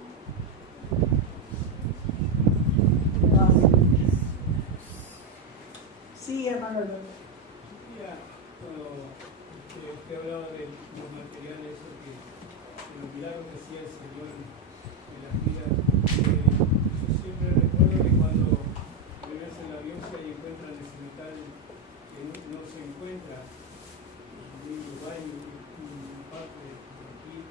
Sí, hermano. Usted hablaba de los materiales, eso que los milagros que hacía el Señor en las vidas. Yo siempre recuerdo que cuando ves en la biopsia y encuentran ese metal que no se encuentra en Uruguay, en parte de aquí,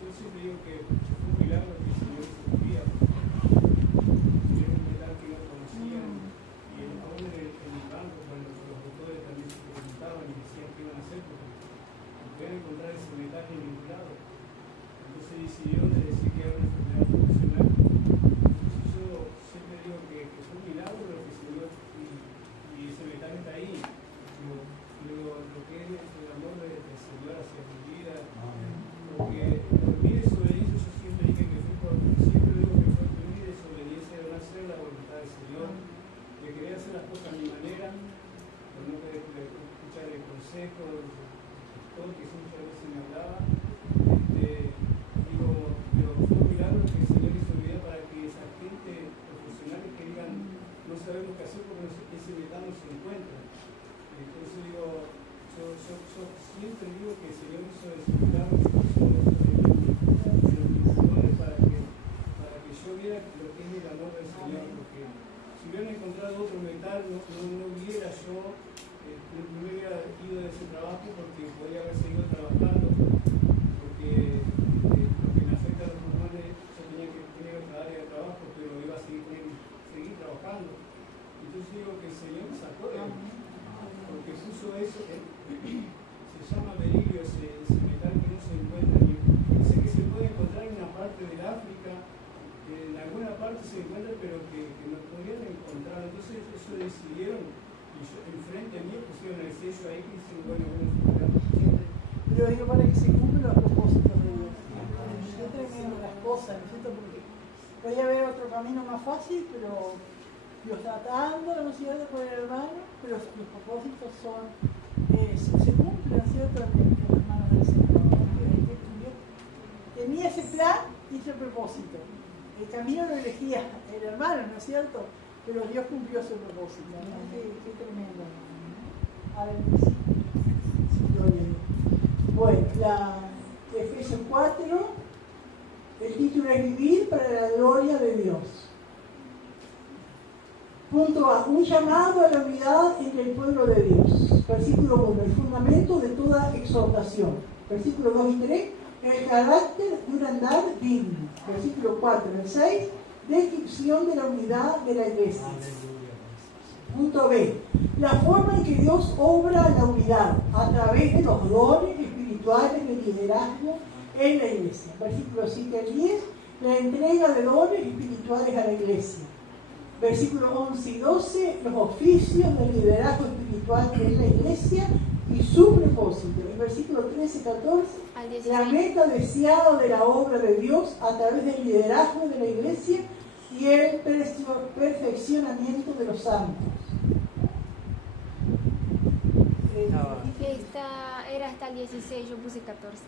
yo siempre digo que fue un milagro que el Señor se vivía. Era un metal que no conocían y aún en el banco, cuando los doctores también se preguntaban y decían qué iban a hacer, porque pueden encontrar ese metal en ningún lado. Entonces decidieron de decir que era una enfermedad profesional. Entonces yo siempre digo que es un milagro lo que se dio y ese metal está ahí. Lo que es el amor del Señor hacia mi vida. Porque mi desobediencia, yo siempre dije que siempre digo que fue mi desobediencia de no hacer la voluntad del Señor, que quería hacer las cosas a mi manera, pero no quería escuchar el consejo, que muchas veces me hablaba, digo, pero fue un milagro que el Señor hizo vida para que esa gente profesionales que digan, no sabemos qué hacer porque ese metal no se encuentra. Entonces digo, yo siempre digo que el Señor hizo ese milagro para que yo viera lo que es el amor del Señor, porque si hubieran encontrado otro metal, no hubiera yo no me hubiera ido de ese trabajo porque podría haber seguido trabajando, porque lo que me afecta a los pulmones, yo tenía que tener otra área de trabajo, pero iba a seguir trabajando. Entonces digo que el Señor me sacó de ahí, porque puso eso, se llama berilio, ese metal que no se encuentra, dice que se puede encontrar en una parte del África, en alguna parte se encuentra, pero que no podían encontrar. Entonces eso decidieron Y yo, enfrente mío pusieron el sello ahí que dice, bueno, siempre. Pero digo, para que se cumplan los propósitos de Dios. Qué tremendo las cosas, ¿no es cierto? Porque puede haber otro camino más fácil, pero Dios tratando, ¿no es cierto?, con el hermano, pero los propósitos son, se cumplen, ¿no es cierto?, en las manos del Señor. Dios tenía ese plan y ese propósito. El camino lo elegía el hermano, ¿no es cierto? Pero Dios cumplió su propósito, ¿no? Qué tremendo. A ver, sí, gloria a Dios. Bueno, Efesios 4, el título es Vivir para la gloria de Dios. Punto A, un llamado a la unidad entre el pueblo de Dios. Versículo 1, el fundamento de toda exhortación. Versículo 2 y 3, el carácter de un andar digno. Versículo 4 y 6, descripción de la unidad de la iglesia. Punto B, la forma en que Dios obra la unidad a través de los dones espirituales de liderazgo en la iglesia. Versículo 7 al 10, la entrega de dones espirituales a la iglesia. Versículo 11 y 12, los oficios de liderazgo espiritual en la iglesia y su propósito. En versículo 13 y 14, la meta deseada de la obra de Dios a través del liderazgo de la iglesia y el perfeccionamiento de los santos. Era hasta el 16, yo puse 14.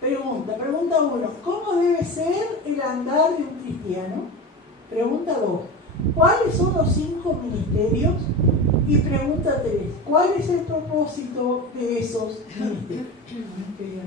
Pregunta 1. ¿Cómo debe ser el andar de un cristiano? Pregunta 2. ¿Cuáles son los 5 ministerios? Y pregunta 3. ¿Cuál es el propósito de esos ministerios?